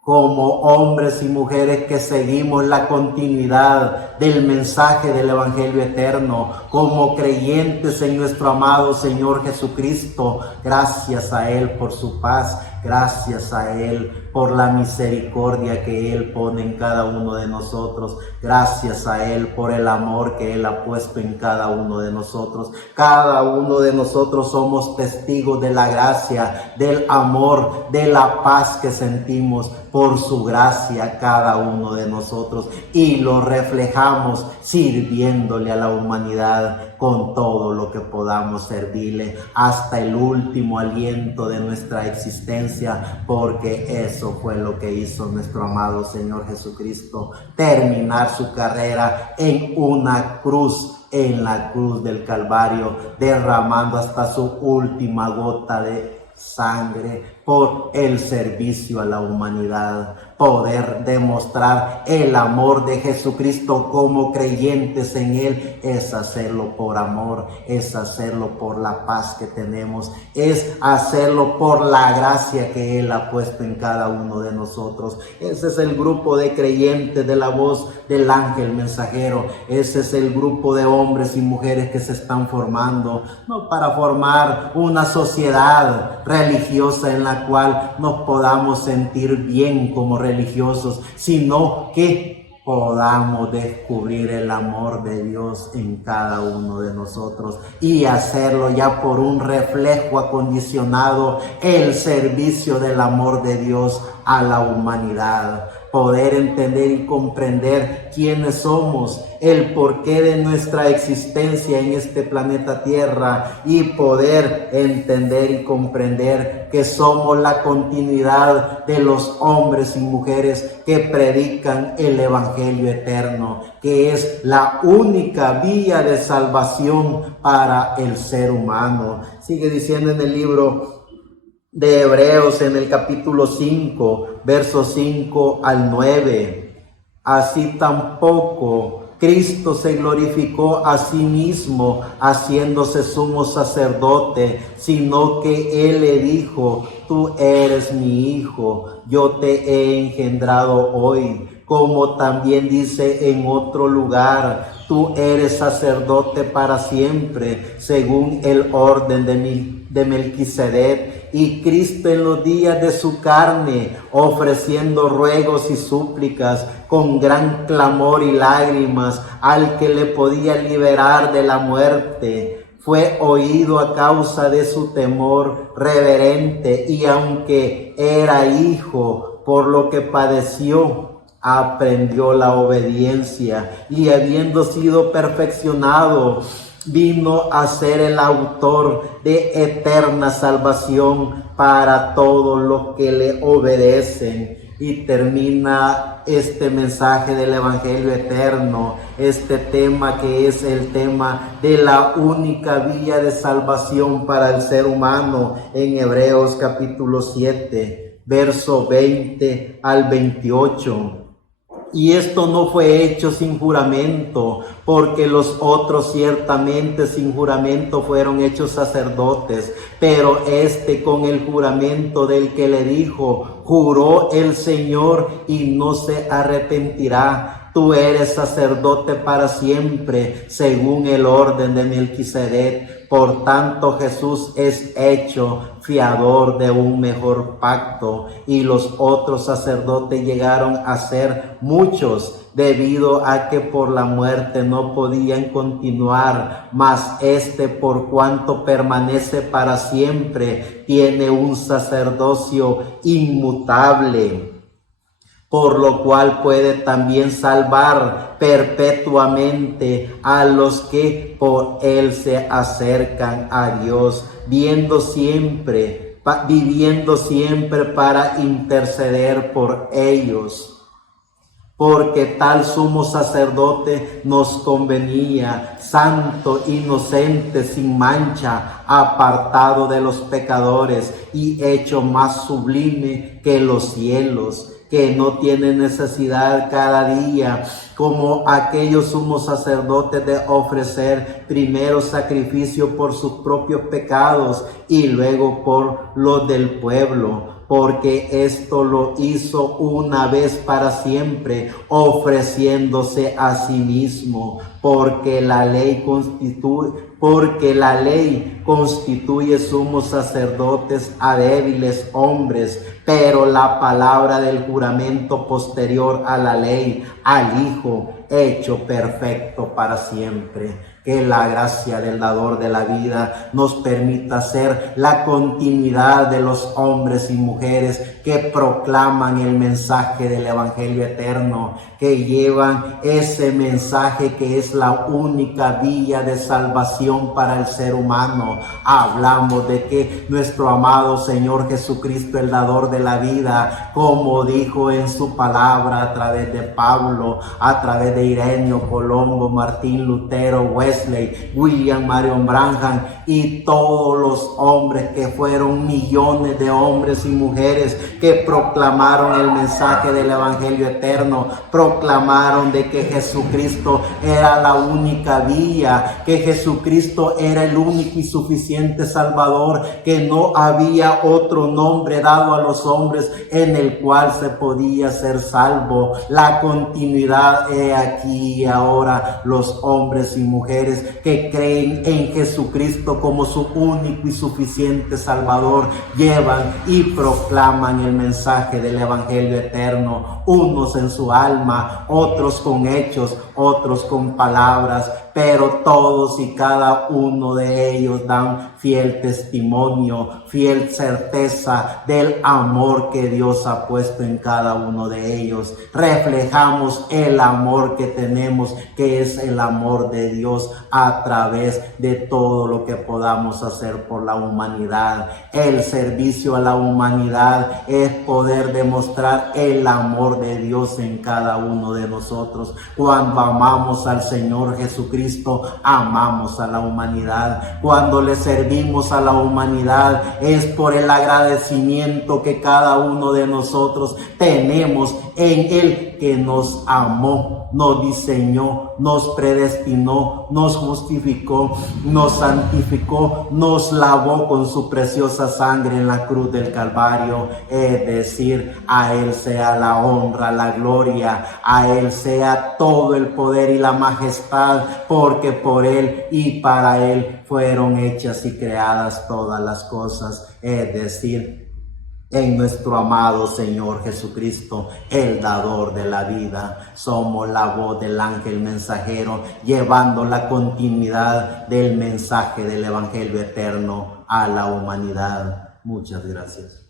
Como hombres y mujeres que seguimos la continuidad del mensaje del Evangelio eterno, como creyentes en nuestro amado Señor Jesucristo, gracias a Él por su paz, gracias a Él por la misericordia que Él pone en cada uno de nosotros, gracias a Él por el amor que Él ha puesto en cada uno de nosotros. Cada uno de nosotros somos testigos de la gracia, del amor, de la paz que sentimos por su gracia cada uno de nosotros, y lo reflejamos sirviéndole a la humanidad. con todo lo que podamos servirle hasta el último aliento de nuestra existencia, porque eso fue lo que hizo nuestro amado Señor Jesucristo, terminar su carrera en una cruz, en la cruz del Calvario, derramando hasta su última gota de sangre por el servicio a la humanidad. Poder demostrar el amor de Jesucristo como creyentes en Él es hacerlo por amor, es hacerlo por la paz que tenemos, es hacerlo por la gracia que Él ha puesto en cada uno de nosotros. Ese es el grupo de creyentes de la voz del ángel mensajero. Ese es el grupo de hombres y mujeres que se están formando, no para formar una sociedad religiosa en la cual nos podamos sentir bien como religiosos, sino que podamos descubrir el amor de Dios en cada uno de nosotros y hacerlo ya por un reflejo acondicionado, el servicio del amor de Dios a la humanidad. Poder entender y comprender quiénes somos, el porqué de nuestra existencia en este planeta Tierra, y poder entender y comprender que somos la continuidad de los hombres y mujeres que predican el Evangelio eterno, que es la única vía de salvación para el ser humano. Sigue diciendo en el libro de Hebreos, en el capítulo 5, versos 5 al 9. Así tampoco Cristo se glorificó a sí mismo haciéndose sumo sacerdote, sino que Él le dijo: tú eres mi hijo, yo te he engendrado hoy. Como también dice en otro lugar: tú eres sacerdote para siempre, según el orden de Melquisedec. Y Cristo en los días de su carne, ofreciendo ruegos y súplicas con gran clamor y lágrimas al que le podía liberar de la muerte, fue oído a causa de su temor reverente, y aunque era hijo, por lo que padeció, aprendió la obediencia, y habiendo sido perfeccionado, vino a ser el autor de eterna salvación para todos los que le obedecen. Y termina este mensaje del Evangelio eterno, este tema que es el tema de la única vía de salvación para el ser humano, en Hebreos capítulo 7, verso 20 al 28. Y esto no fue hecho sin juramento, porque los otros ciertamente sin juramento fueron hechos sacerdotes, pero este con el juramento del que le dijo: juró el Señor y no se arrepentirá. Tú eres sacerdote para siempre, según el orden de Melquisedec. Por tanto, Jesús es hecho fiador de un mejor pacto, y los otros sacerdotes llegaron a ser muchos, debido a que por la muerte no podían continuar, mas este, por cuanto permanece para siempre, tiene un sacerdocio inmutable, por lo cual puede también salvar perpetuamente a los que por él se acercan a Dios, viviendo siempre para interceder por ellos. Porque tal sumo sacerdote nos convenía, santo, inocente, sin mancha, apartado de los pecadores y hecho más sublime que los cielos, que no tiene necesidad cada día, como aquellos sumos sacerdotes, de ofrecer primero sacrificio por sus propios pecados y luego por los del pueblo, porque esto lo hizo una vez para siempre, ofreciéndose a sí mismo, porque la ley constituye sumos sacerdotes a débiles hombres, pero la palabra del juramento posterior a la ley, al Hijo, hecho perfecto para siempre. que la gracia del dador de la vida nos permita ser la continuidad de los hombres y mujeres que proclaman el mensaje del Evangelio eterno, que llevan ese mensaje que es la única vía de salvación para el ser humano. Hablamos de que nuestro amado Señor Jesucristo, el dador de la vida, como dijo en su palabra a través de Pablo, a través de Ireneo, Colombo, Martín Lutero, Wesley, William Marion Branham y todos los hombres que fueron millones de hombres y mujeres que proclamaron el mensaje del Evangelio eterno, proclamaron de que Jesucristo era la única vía, que Jesucristo era el único y suficiente Salvador, que no había otro nombre dado a los hombres en el cual se podía ser salvo. La continuidad he aquí y ahora los hombres y mujeres que creen en Jesucristo como su único y suficiente Salvador llevan y proclaman el mensaje del Evangelio eterno, unos en su alma, otros con hechos, otros con palabras, pero todos y cada uno de ellos dan fiel testimonio, fiel certeza del amor que Dios ha puesto en cada uno de ellos. Reflejamos el amor que tenemos, que es el amor de Dios, a través de todo lo que podamos hacer por la humanidad. El servicio a la humanidad es poder demostrar el amor de Dios en cada uno de nosotros. Cuando amamos al Señor Jesucristo, amamos a la humanidad. Cuando le servimos a la humanidad es por el agradecimiento que cada uno de nosotros tenemos en Él, que nos amó, nos diseñó, nos predestinó, nos justificó, nos santificó, nos lavó con su preciosa sangre en la cruz del Calvario. Es decir, a Él sea la honra, la gloria, a Él sea todo el poder y la majestad, porque por Él y para Él fueron hechas y creadas todas las cosas. Es decir, en nuestro amado Señor Jesucristo, el dador de la vida. Somos la voz del ángel mensajero, llevando la continuidad del mensaje del Evangelio eterno a la humanidad. Muchas gracias.